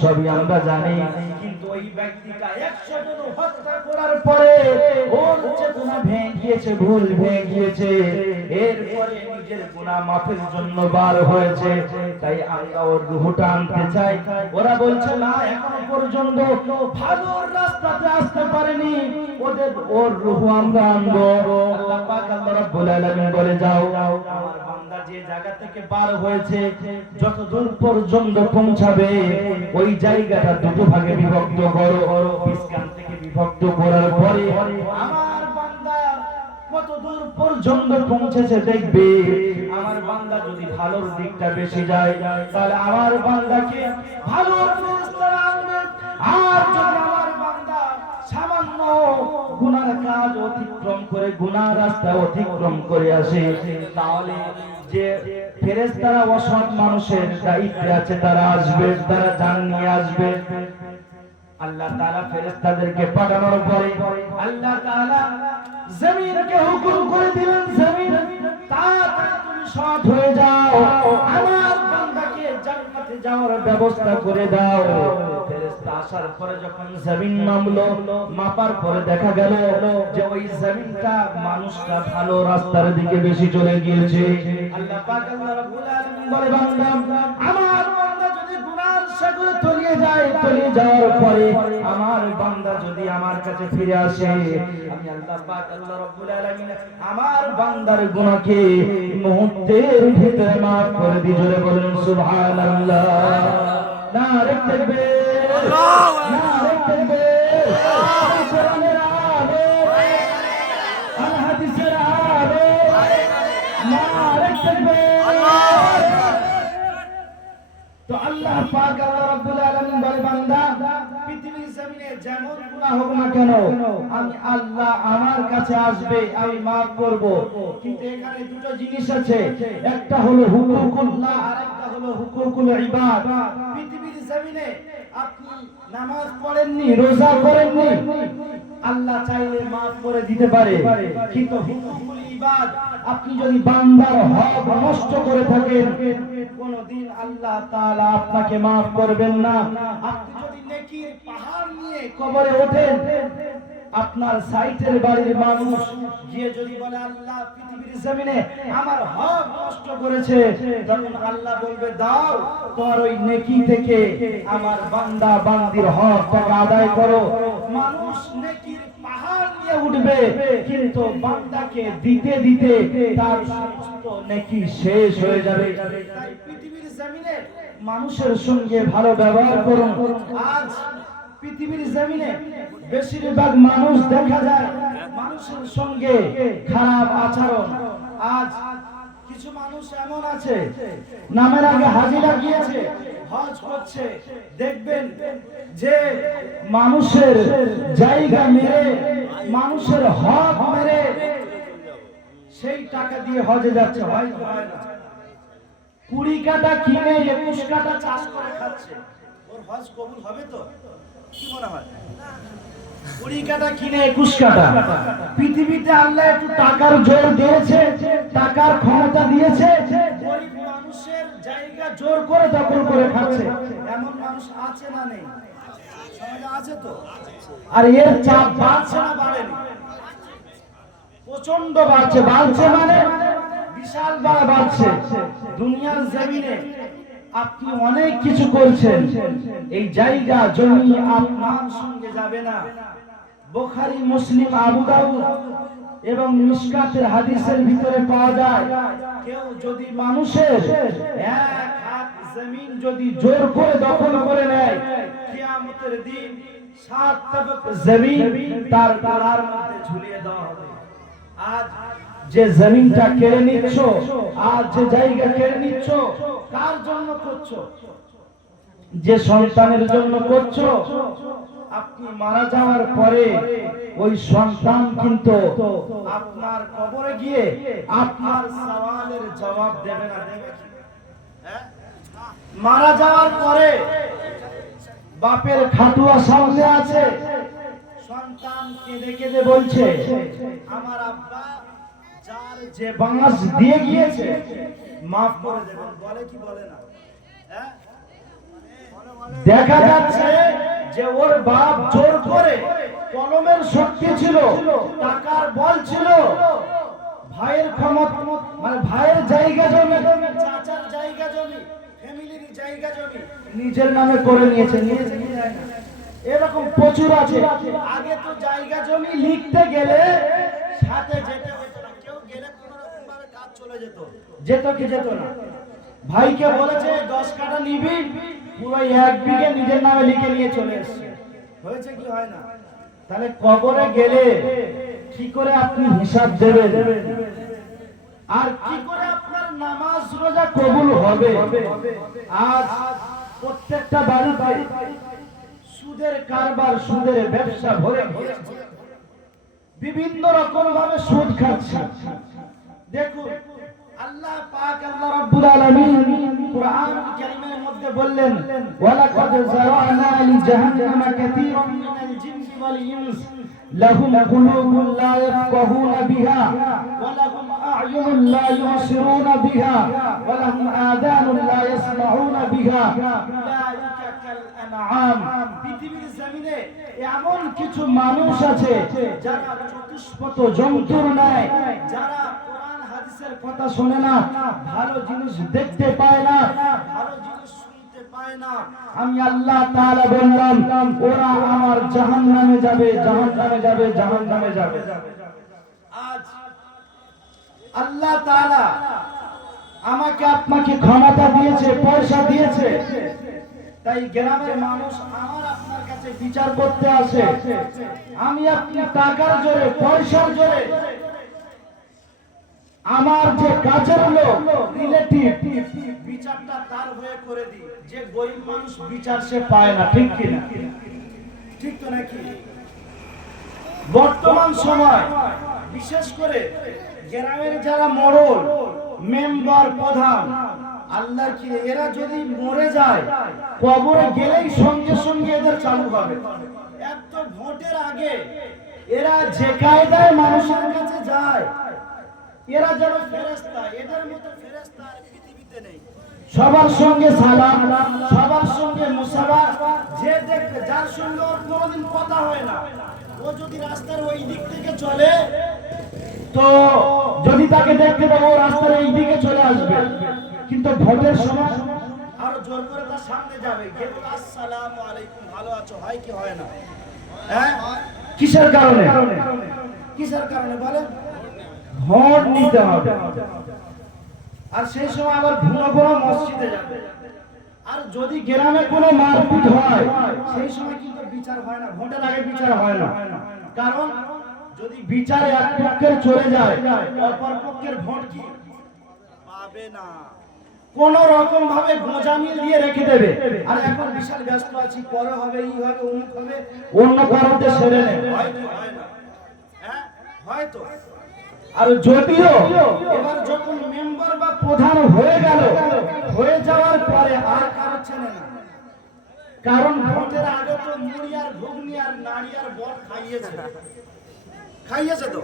সবই আমরা জানি, কিন্তু ওই ব্যক্তিটা 100 জন হত্যা করার পরে ওর চেতনা ভেঙে গিয়েছে, ভুল ভেঙে গিয়েছে, এরপরে নিজের গুনাহ মাফের জন্য বার হয়েছে, তাই আমরা ওর রূহটা আনতে চাই। ওরা বলছে না, এখনো পর্যন্ত ভালো রাস্তাতে আসতে পারেনি, ওর রূহ আমরা আনবো। আল্লাহ পাক আল্লাহ রাব্বুল আলামিন বলে, যাও আমার বান্দা যে জায়গা থেকে বার হয়েছে যত দূর পর্যন্ত পৌঁছাবে ওই জায়গাটা দুটো ভাগে বিভক্ত করো। মাঝখান থেকে বিভক্ত করার পরে আমার বান্দা কত দূর পর্যন্ত পৌঁছেছে দেখবে। আমার বান্দা যদি ভালোর দিকটা বেশি যায় তাহলে আমার বান্দাকে ভালো ফেরেশতারা আনবে, আর যদি আমার বান্দা সামান্য গুনার কাজ অতিক্রম করে, গুনার রাস্তা অতিক্রম করে আসে, তাহলে যে ফেরেশতারা অসৎ মানুষের দায়িত্বে আছে তারা আসবে, তারা জান নিয়ে আসবে। আল্লাহ তাআলা ফেরেশতাদেরকে পাঠানোর পরে আল্লাহ তাআলা জমিনকে হুকুম করে দিলেন, জমিন তাড়াতাড়ি তুমি সৎ হয়ে যাও, আমার বান্দাকে জান্নাতে যাওয়ার ব্যবস্থা করে দাও। ফেরেশতা আসার পরে যখন জমিন নামলো, মাপার পরে দেখা গেল যে ওই জমিনটা মানুষটা ভালো রাস্তার দিকে বেশি চলে গিয়েছে। আল্লাহ পাক আল্লাহ রাব্বুল আলামিন বলে, বান্দা আমার বান্দা যদি গুনার সাগরে তলিয়ে যায়, তলিয়ে যাওয়ার পরে আমার বান্দা যদি আমার কাছে ফিরে আসে, আমি আল্লাহ পাক আল্লাহ রাব্বুল আলামিন আমার বান্দার গুনাহকে মুহূর্তের ভিতরে maaf করে দিই। জোরে বলুন সুবহানাল্লাহ। নারে তাকবীর, আল্লাহু আকবার, নারে তাকবীর। কোরআনের আলো, আল হাদিসের আলো, নারে তাকবীর, আল্লাহু আকবার। তো আল্লাহ পাক আল্লাহ রাব্বুল আলামিন বলে, বান্দা পৃথিবীর জমিনে যেমন গুনাহ হোক না কেন আমি আল্লাহ আমার কাছে আসবে, আমি maaf করব। কিন্তু এখানে দুটো জিনিস আছে, একটা হলো হুকুকুল্লাহ আর একটা হলো হুকুকুল ইবাদ। পৃথিবীর জমিনে আপনি নামাজ পড়েননি, রোজা করেননি, আল্লাহ চাইলে maaf করে দিতে পারে, কিন্তু হুকুকুল ইবাদ আপনি যদি বান্দার হক নষ্ট করে থাকেন কোনদিন আল্লাহ তাআলা আপনাকে maaf করবেন না। আপনি যদি নেকির পাহাড় নিয়ে কবরে ওঠেন, আপনার সাইটের বাড়ির মানুষ গিয়ে যদি বলে আল্লাহ পৃথিবীর জমিনে আমার হক নষ্ট করেছে, তখন আল্লাহ বলবে দাও তোমার ওই নেকি থেকে আমার বান্দা বান্দির হকটাকে আদায় করো। মানুষ নেকির পাহাড় নিয়ে উঠবে, কিন্তু বান্দাকে দিতে দিতে তার সমস্ত নেকি শেষ হয়ে যাবে। তাই পৃথিবীর জমিনে মানুষের সঙ্গে ভালো ব্যবহার করুন। আজ পৃথিবীর জমিনে বেশিরভাগ মানুষ দেখা যায় মানুষের সঙ্গে খারাপ আচরণ। আজ কিছু মানুষ এমন আছে নামের আগে হাজিরা গিয়েছে, হজ করছে, দেখবেন যে মানুষের জায়গা মেরে, মানুষের হক মেরে সেই টাকা দিয়ে হজে যাচ্ছে। হয় না, 20 কাঠা কিনে 21 কাঠা চাষ করে খাচ্ছে, ওর হজ কবুল হবে তো? কি মনে হয়? 20 কাঠা কিনে 21 কাঠা। পৃথিবীতে আল্লাহ একটু টাকার জোর দিয়েছে, টাকার ক্ষমতা দিয়েছে, গরিব মানুষের জায়গা জোর করে দখল করে খাচ্ছে। এমন মানুষ আছে না নেই? সমাজে আছে তো। আর এর চাপ বাড়ছে না বাড়েনি? প্রচন্ড বাড়ছে। বাড়ছে মানে বিশাল বাড়ছে। দুনিয়ার জমিনে আপনি অনেক কিছু করছেন, এই জায়গা জমি আপনার সঙ্গে যাবে না। বুখারী, মুসলিম, আবু দাউদ এবং মিশকাতের হাদিসের ভিতরে পাওয়া যায়, কেউ যদি মানুষের এক হাত জমিন যদি জোর করে দখল করে নেয়, কিয়ামতের দিন 7 তবক জমিন তার গলার মধ্যে ঝুলিয়ে দেওয়া হবে। আজ যে জমিনটা কেড়ে নিচ্ছ, আজ যে জায়গা কেড়ে নিচ্ছ, কার জন্য করছো? যে সন্তানের জন্য করছো। আপনি মারা যাওয়ার পরে ওই সন্তান কিন্তু আপনার কবরে গিয়ে আপনার সওয়ালের জবাব দেবে না, দেবে কি? মারা যাওয়ার পরে বাপের খাটুয়া সামনে আছে, সন্তান কেঁদে কেঁদে বলছে আমার আব্বা যার যে বাঁশ দিয়ে গিয়েছে মাফ করে দেবেন। বলে কি বলে না? দেখা যাচ্ছে যে ওর বাপ জোর করে, কলমের শক্তি ছিল, টাকার বল ছিল, ভাইয়ের ক্ষমতা মানে ভাইয়ের জায়গা জমি, চাচার জায়গা জমি, ফ্যামিলির জায়গা জমি নিজের নামে করে নিয়েছে। এরকম প্রচুর আছে। আগে তো জায়গা জমি লিখতে গেলে সাথে যেতে হতো না, কেউ গেলে কোনো রকম ভাবে কাজ চলে যেত। যেত কি যেত না? ভাইকে বলেছে 10 কাঠা নিবি, পুরো 1 বিঘে নিজের নামে লিখে নিয়ে চলে এসেছে। হয়েছে কি হয় না? তাহলে কবরে গেলে কি করে আপনি হিসাব দেবেন? আর কি করে আপনার নামাজ রোজা কবুল হবে? আজ প্রত্যেকটা বাড়িতে সুদের কারবার, সুদের ব্যবসা ভরে গিয়েছে। বিভিন্ন রকম ভাবে সুদ খাচ্ছে। দেখুন আল্লাহ পাক, আল্লাহ রাব্বুল আলামিন কুরআন কারীমের মধ্যে বললেন ওয়ালাকাদ যারানা লিজাহান্নামা কাসীরাম মিনাল জিন্নি ওয়াল ইনস লাহুম কুলুবুন লা ইয়াফকাহুনা বিহা ওয়া লাহুম আ'য়ুনুন লা ইউবসিরুনা বিহা ওয়া লাহুম আযানুন লা ইয়াসমাউনা বিহা উলাইকা কাল আনআম। পৃথিবীর জমিনে এমন কিছু মানুষ আছে যারা চতুষ্পদ জন্তুর ন্যায়, যারা হাদিসের কথা শোনে না, ভালো জিনিস দেখতে পায় না, ভালো জিনিস শুনতে পায় না। আমি আল্লাহ তাআলা বললাম ওরা আমার জাহান্নামে যাবে, জাহান্নামে যাবে, জাহান্নামে যাবে। আজ আল্লাহ তাআলা আমাকে আপনাকে ক্ষমতা দিয়েছে, পয়সা দিয়েছে, তাই গ্রামের মানুষ আমার আপনার কাছে বিচার করতে আসে। আমি আপনি টাকার জোরে, পয়সার জোরে আমার যে কাছের লোক, রিলেটিভ, বিচারটা তার হয়ে করে দিই। যে গরিব মানুষ বিচার সে পায় না, ঠিক কি না? ঠিক তো নাকি? বর্তমান সময় বিশেষ করে গ্রামের যারা মোড়ল, মেম্বার, প্রধান, আল্লাহ কি এরা যদি মরে যায়, কবরে গেলেই সঙ্গে সঙ্গে এদের চালু হবে। এত ভোটের আগে এরা যে কায়দায় মানুষের কাছে যায়, এরা যেন ফেরেশতা, এদের মতো ফেরেশতা আর পৃথিবীতে নেই। সবার সঙ্গে সালাম, সবার সঙ্গে মুসাফা, যে দেখবে যার সঙ্গে ওর কোনোদিন কথা হয় না, ও যদি রাস্তার ওই দিক থেকে চলে তো যদি তাকে দেখতে পাবো রাস্তার এই দিকে চলে আসবে, কিন্তু ভোটের সময় আরো জোর করে তার সামনে যাবে, গিয়ে বলে আসসালামু আলাইকুম, ভালো আছো, হয় কি হয় না? হ্যাঁ, কিসের কারণে? কিসের কারণে বলেন? ভোট নিতে হবে। আর সেই সময় আবার ভুনো ভুনো মসজিদে যাবে। আর যদি গ্রামে কোনো মারপিট হয় সেই সময় কিন্তু বিচার হয় না, ভোটের আগে বিচার হয় না। কারণ যদি বিচারে এক পক্ষের চলে যায় অপর পক্ষের ভোট কি পাবে না, কোন রকম ভাবে গোঁজামিল দিয়ে রেখে দেবে। আর এখন বিশাল ব্যস্ত আছি, পরে হবে, এই হবে, অমুক হবে, অন্য কারণে সেরে নেবে। হয়তো হয় না, হ্যাঁ হয়তো। আর যদিও এবার যখন মেম্বার বা প্রধান হয়ে গেল, হয়ে যাওয়ার পরে আর কারো চেনে না, কারণ ভোটের আগে তো মুড়ি আর ঘুগনি আর নাড়ি আর বট খাইয়েছে, খাইয়েছে তো।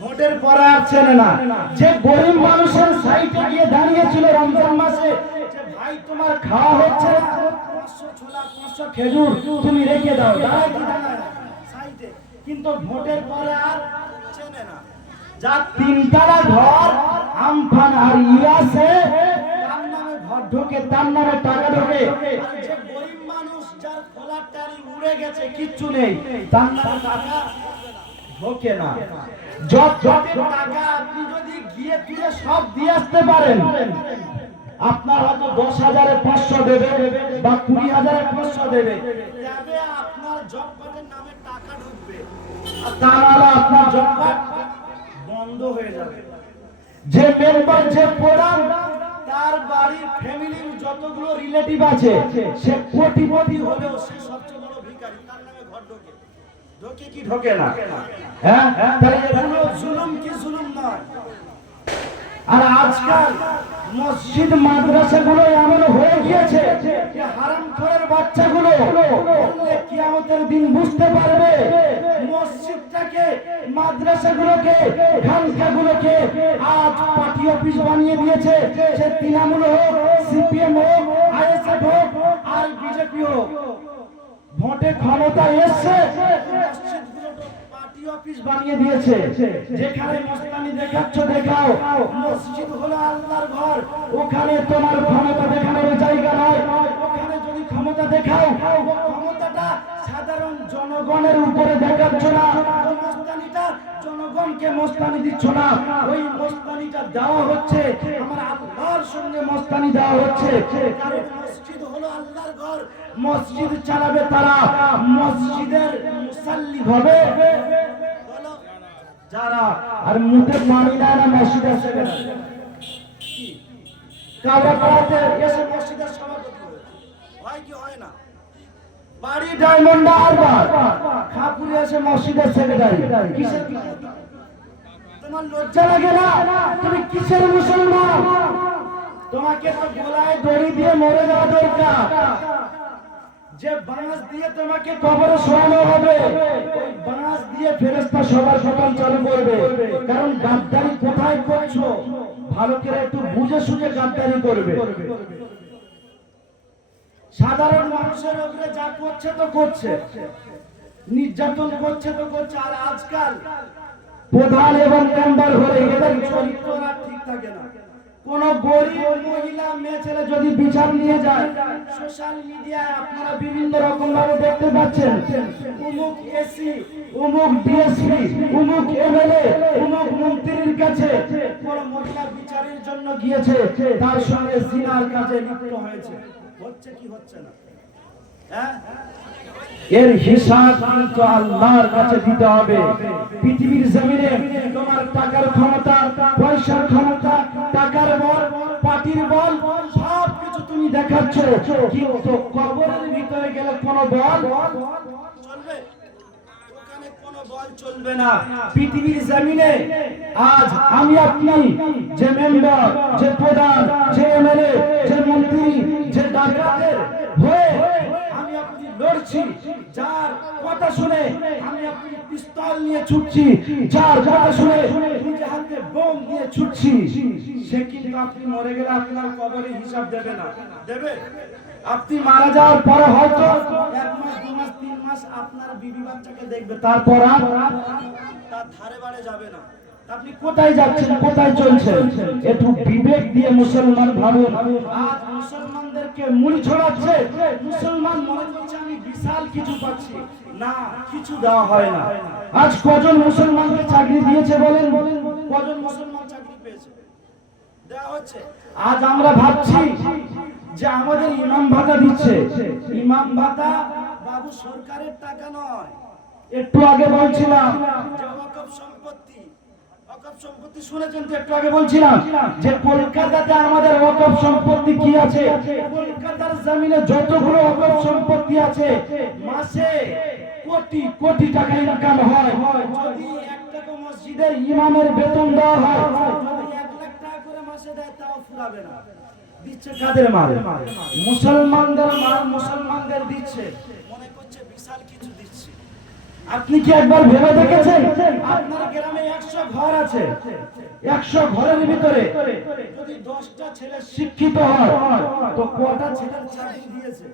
ভোটের পরে আর চেনে না। যে গরিব মানুষের সাইডে গিয়ে দাঁড়িয়েছিল রমজান মাসে, যে ভাই তোমার খাওয়া হচ্ছে না, 500 ছোলা 500 খেজুর তুমি রেখে দাও, দাঁড়ায় কি দাঁড়ায় না, সাইডে। কিন্তু ভোটের পরে আর চেনে না। যার তিনতলা ঘর আমফান আর ইয়াসে তার নামে ঘর ঢোকে, তার নামে টাকা ঢোকে। আর যে গরিব মানুষ যার খোলার টালি উড়ে গেছে, কিচ্ছু নেই, তার নামে টাকা ঢোকে না। যত টাকা আপনি যদি গিয়ে তুলে সব দিয়ে আসতে পারেন, আপনার হয়তো 10,000-এ 500 দেবে বা 20,000-এ 500 দেবে, তবে আপনার জব কার্ডের নামে টাকা ঢুকবে, আর তা নাহলে আপনার জব কার্ড বন্ধ হয়ে যাবে। যে মেম্বার, যে প্রধান, তার বাড়ির ফ্যামিলির যতগুলো রিলেটিভ আছে, সে কোটিপতি হলেও সে সবচেয়ে বড় ভিখারি, তার নামে ঘর ঢোকে, ঢোকে কি ঢোকে না। হ্যাঁ, তাহলে এগুলো জুলুম কি জুলুম নয়? আর আজকাল মসজিদ মাদ্রাসাগুলো এমন হয়ে গিয়েছে যে হারামখোরের বাচ্চাগুলো বললে কিয়ামতের দিন বুঝতে পারবে মসজিদটাকে, মাদ্রাসাগুলোকে, খানকাগুলোকে আজ পার্টি অফিস বানিয়ে দিয়েছে। সে তৃণমূল হোক, সিপিএম হোক, আইএসএফ হোক আর বিজেপি হোক, ভোটে ক্ষমতা এসছে পার্টি অফিস বানিয়ে দিয়েছে। যেখানে মস্তানি দেখাচ্ছ দেখাও, মসজিদ হলো আল্লাহর ঘর, ওখানে তোমার ক্ষমতা দেখানোর জায়গা নয়। ওখানে যদি ক্ষমতা দেখাও, ক্ষমতাটা সাধারণ জনগণের উপরে দেখাচ্ছ না, ওই মস্তানিটা জনগণকে মস্তানি দিচ্ছ না, ওই মস্তানিটা দেওয়া হচ্ছে আমার আল্লাহর সঙ্গে মস্তানি দেওয়া হচ্ছে। কারণ মসজিদ হলো আল্লাহর ঘর, মসজিদ চালাবে তারা, মসজিদের মুসাল্লি হবে যারা, আর মুখে পানি দেয় না মসজিদে এসে কাবা করাতে এসে মসজিদের সভাপতি হয় কি হয় না? বাড়ি ডায়মন্ড হারবার, খাপুরে এসে মসজিদের সেক্রেটারি। কিসের? তোমার লজ্জা লাগে না? তুমি কিসের মুসলমান? তোমাকে তো গলায় দড়ি দিয়ে মরে যাওয়া দরকার। যে বাঁশ দিয়ে তোমাকে কবরে শোয়ানো হবে, ওই বাঁশ দিয়ে ফেরেশতা সবার প্রথম চালু করবে। কারণ গাদ্দারি কোথায় করছো ভালো করে একটু বুঝে সুঝে গাদ্দারি করবে। সাধারণ মানুষের উপরে যা করছে তো করছে, নির্যাতন করছে তো করছে। আর আজকাল প্রধান এবং মেম্বার হলে এদের চরিত্র আর ঠিক থাকে না। কোন গরিব মহিলা মেয়ে ছেলে যদি বিচার নিয়ে যায়, সোশ্যাল মিডিয়ায় আপনারা বিভিন্ন রকম ভাবে দেখতে পাচ্ছেন, অমুক এসি, অমুক ডিএসপি, অমুক এমএলএ, অমুক মন্ত্রীর কাছে কোন মহিলা বিচারের জন্য গিয়েছে, তার সঙ্গে জিনার কাজে লিপ্ত হয়েছে। হচ্ছে কি হচ্ছে না? হ্যাঁ, এর হিসাব কিন্তু আল্লাহর কাছে দিতে হবে। পৃথিবীর জমিনে তোমার টাকার ক্ষমতা, পয়সার ক্ষমতা, টাকার বল, পার্টির বল, সব কিছু তুমি দেখাচ্ছ, কিন্তু কবরের ভিতরে গেলে কোনো বল চলবে? ওখানে কোনো বল চলবে না। পৃথিবীর জমিনে আজ আমি আপনি, যে মেম্বার, যে প্রধান, যে এমএলএ, যে মন্ত্রী, যে ডাক্তারের হয়ে আমি আপনি লড়ছি, যার কথা শুনে আমি আপনি পিস্তল নিয়ে ছুটছি, যার কথা শুনে নিজে হাতে বোম দিয়ে ছুটছি, সে কিন্তু আপনি মরে গেলে আপনার কবরে হিসাব দেবে না। দেবে? আপনি মারা যাওয়ার পরে হয়তো 1 মাস 2 মাস 3 মাস আপনার বিবি বাচ্চাকে দেখবে, তারপর আর তার ধারে বাড়ে যাবে না। আপনি কোথায় যাচ্ছেন, কোথায় চলছেন? একটু বিবেক দিয়ে মুসলমান ভাবুন। আজ মুসলমানদেরকে মুড়ি ছড়াচ্ছে, মুসলমান মনে করছে আমি বিশাল কিছু পাচ্ছি, না কিছু দেওয়া হয় না। আজ কজন মুসলমানকে চাকরি দিয়েছে বলেন? কজন মুসলমান চাকরি পেয়েছে? দেওয়া হচ্ছে। আজ আমরা ভাবছি যে আমাদের ইমাম ভাতা দিচ্ছে, ইমাম ভাতা বাবু সরকারের টাকা নয়, একটু আগে বলছিলাম যে ওয়াকফ সম্পত্তি। ওয়াকফ সম্পত্তি শুনেছেন তো, একটু আগে বলছিলাম যে কলকাতাতে আমাদের ওয়াকফ সম্পত্তি কি আছে, কলকাতার জমিনে যতগুলো ওয়াকফ সম্পত্তি আছে মাসে কোটি কোটি টাকা ইনকাম হয়। যদি 1 টাকা মসজিদের ইমামের বেতন দেওয়া হয়, যদি 1 লাখ টাকা করে মাসে দেয় তাও ফুরাবে না। দিচ্ছে কাদের মাল? মুসলমানদের মাল মুসলমানদের দিচ্ছে, মনে করছে বিশাল কিছু দিচ্ছে। আপনি কি একবার ভেবে দেখেছেন আপনার গ্রামে 100 ঘর আছে, 100 ঘরের ভিতরে যদি 10টা ছেলে শিক্ষিত হয় তো কটা ছেলের চাকরি দিয়েছে?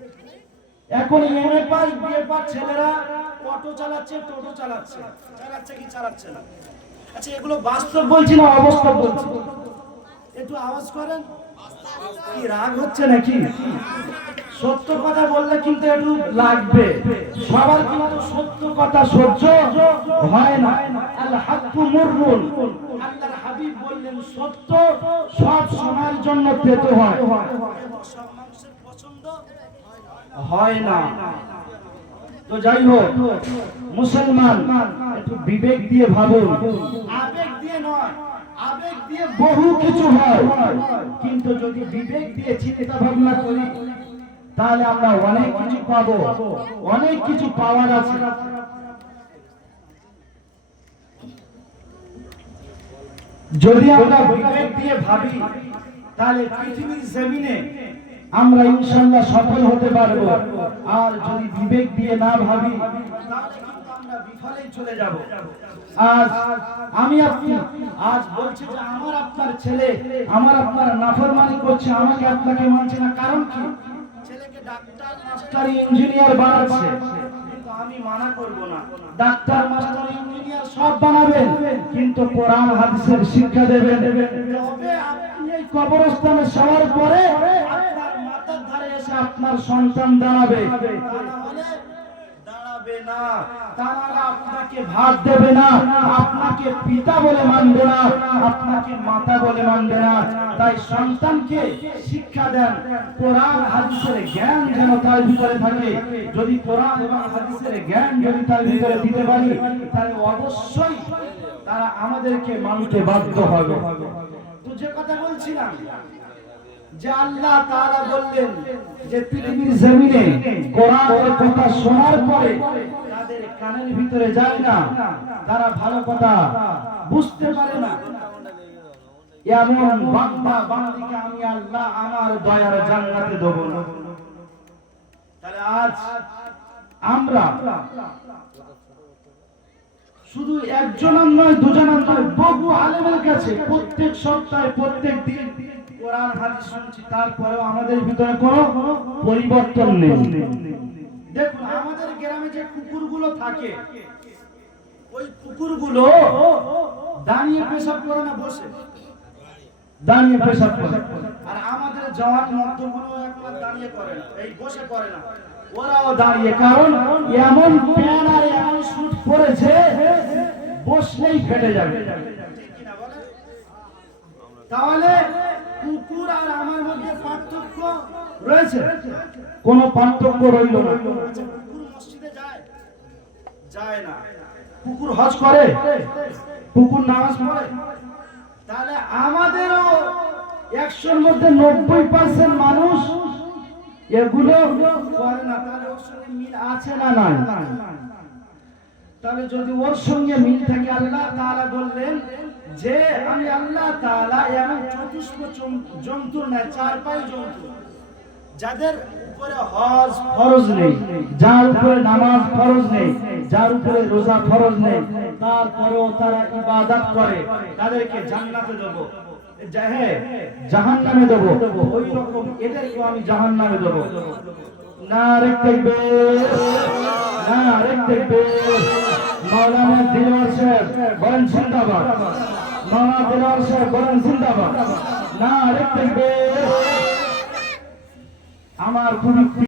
এখন এমএ পাস বিএ পাস ছেলেরা অটো চালাচ্ছে, টোটো চালাচ্ছে, চালাচ্ছে কি চালাচ্ছে না? আচ্ছা, এগুলো বাস্তব বলছি না অবাস্তব বলছি? একটু আওয়াজ করেন। কি রাগ হচ্ছে নাকি? সত্য কথা বললে কিন্তু একটু লাগবে, সবার কিন্তু সত্য কথা সহ্য হয় না। আল হাক্কু মুররুন, আল্লাহর হাবিব বললেন সত্য সব সময়ের জন্য তেতো হয়, সব মানুষের পছন্দ হয় না। তো যাই হোক মুসলমান একটু বিবেক দিয়ে ভাবুন, আবেগ দিয়ে নয়। আবেগ দিয়ে বহু কিছু হয়, কিন্তু যদি বিবেক দিয়ে চিন্তা ভাবনা করি তাহলে আমরা অনেক কিছু পাবো, অনেক কিছু পাওয়ার আছে। যদি আমরা বিবেক দিয়ে ভাবি তাহলে পৃথিবীর জমিনে আমরা ইনশাআল্লাহ সফল হতে পারবো। আর যদি বিবেক দিয়ে না ভাবি তাহলে কিন্তু আমরা বিফলেই চলে যাব। আজ আমি আপনি আজ বলছি যে আমার আপনার ছেলে আমার আপনার নাফরমানি করছে, আমাকে আপনাকে মানছে না, কারণ কি? ছেলেকে ডাক্তার মাস্টার ইঞ্জিনিয়ার বানাচ্ছে, কিন্তু আমি মানা করব না। ডাক্তার মাস্টার ইঞ্জিনিয়ার সব বানাবেন, কিন্তু কোরআন হাদিসের শিক্ষা দেবেন। তবে আপনি এই কবরস্থানে শোয়ার পরে আপনার মাথার ধারে এসে আপনার সন্তান দাঁড়াবে, তা না হলে দাঁড়াবে না। তারা আপনাকে ভাত দেবে না, আপনাকে পিতা বলে মানবে না, আপনাকে মাতা বলে মানবে না। তাই সন্তানকে শিক্ষা দেন, কোরআন হাদিসের জ্ঞান যেন তার ভিতরে থাকে। যদি কোরআন এবং হাদিসের জ্ঞান যদি তার ভিতরে দিতে পারি তাহলে অবশ্যই তারা আমাদেরকে মানতে বাধ্য হবে। তো যে কথা বলছিলাম যে আল্লাহ তাআলা বললেন যে পৃথিবীর জমিনে কোরআনের কথা শোনার পরে তাদের কানের ভিতরে যায় না, তারা ভালো কথা বুঝতে পারে না, এমন বান্দা বান্দিকে আমি আল্লাহ আমার দয়ার জান্নাতে দেব না। তাহলে আজ আমরা শুধু একজন নয়, দুজন নয়, বহু আলেমের কাছে প্রত্যেক সপ্তাহে প্রত্যেক দিন কোরআন হাদিস শুনছি, তারপরেও আমাদের ভিতরে কোনো পরিবর্তন নেই। দেখুন আমাদের গ্রামে যে কুকুরগুলো থাকে, ওই কুকুরগুলো দাঁড়িয়ে পেশাব করে না, বসে দাঁড়িয়ে পেশাব করে। আর আমাদের জওয়ান মর্দগুলো একবার দাঁড়িয়ে করে না, এই বসে করে না, ওরাও দাঁড়িয়ে। কারণ এমন প্যান আর এমন স্যুট পরেছে বসলেই ফেটে যাবে, ঠিক কি না বলেন? তাহলে কুকুর আর আমার মধ্যে পার্থক্য রয়েছে? কোনো পার্থক্য রইল না। কুকুর মসজিদে যায়? যায় না। কুকুর হজ করে? কুকুর নামাজ পড়ে? তাহলে আমাদেরও 100-র মধ্যে 90% মানুষ এগুলো করে না। তাহলে ওর সঙ্গে মিল আছে না নাই? তাহলে যদি ওর সঙ্গে মিল থাকে, আল্লাহ তাআলা বললেন যে আমি আল্লাহ তাআলা এমন চতুষ্প জন্তুর নাই, 4 পায়ে জন্তু, যাদের উপরে হজ ফরজ নেই, যার উপরে নামাজ ফরজ নেই, যার উপরে রোজা ফরজ নেই, তারপরেও তারা ইবাদত করে, তাদেরকে জান্নাতে দেব। জাহান্নামে দেবো, ওই রকম এদেরকেও আমি জাহান্নামে দেবো। নারে তাকবীর, নারে তাকবীর। মাওলানা দিলওয়ার সাহেব বলেন জিন্দাবাদ, মাওলানা দিলওয়ার সাহেব বলেন জিন্দাবাদ। নারে তাকবীর। আমার খুবই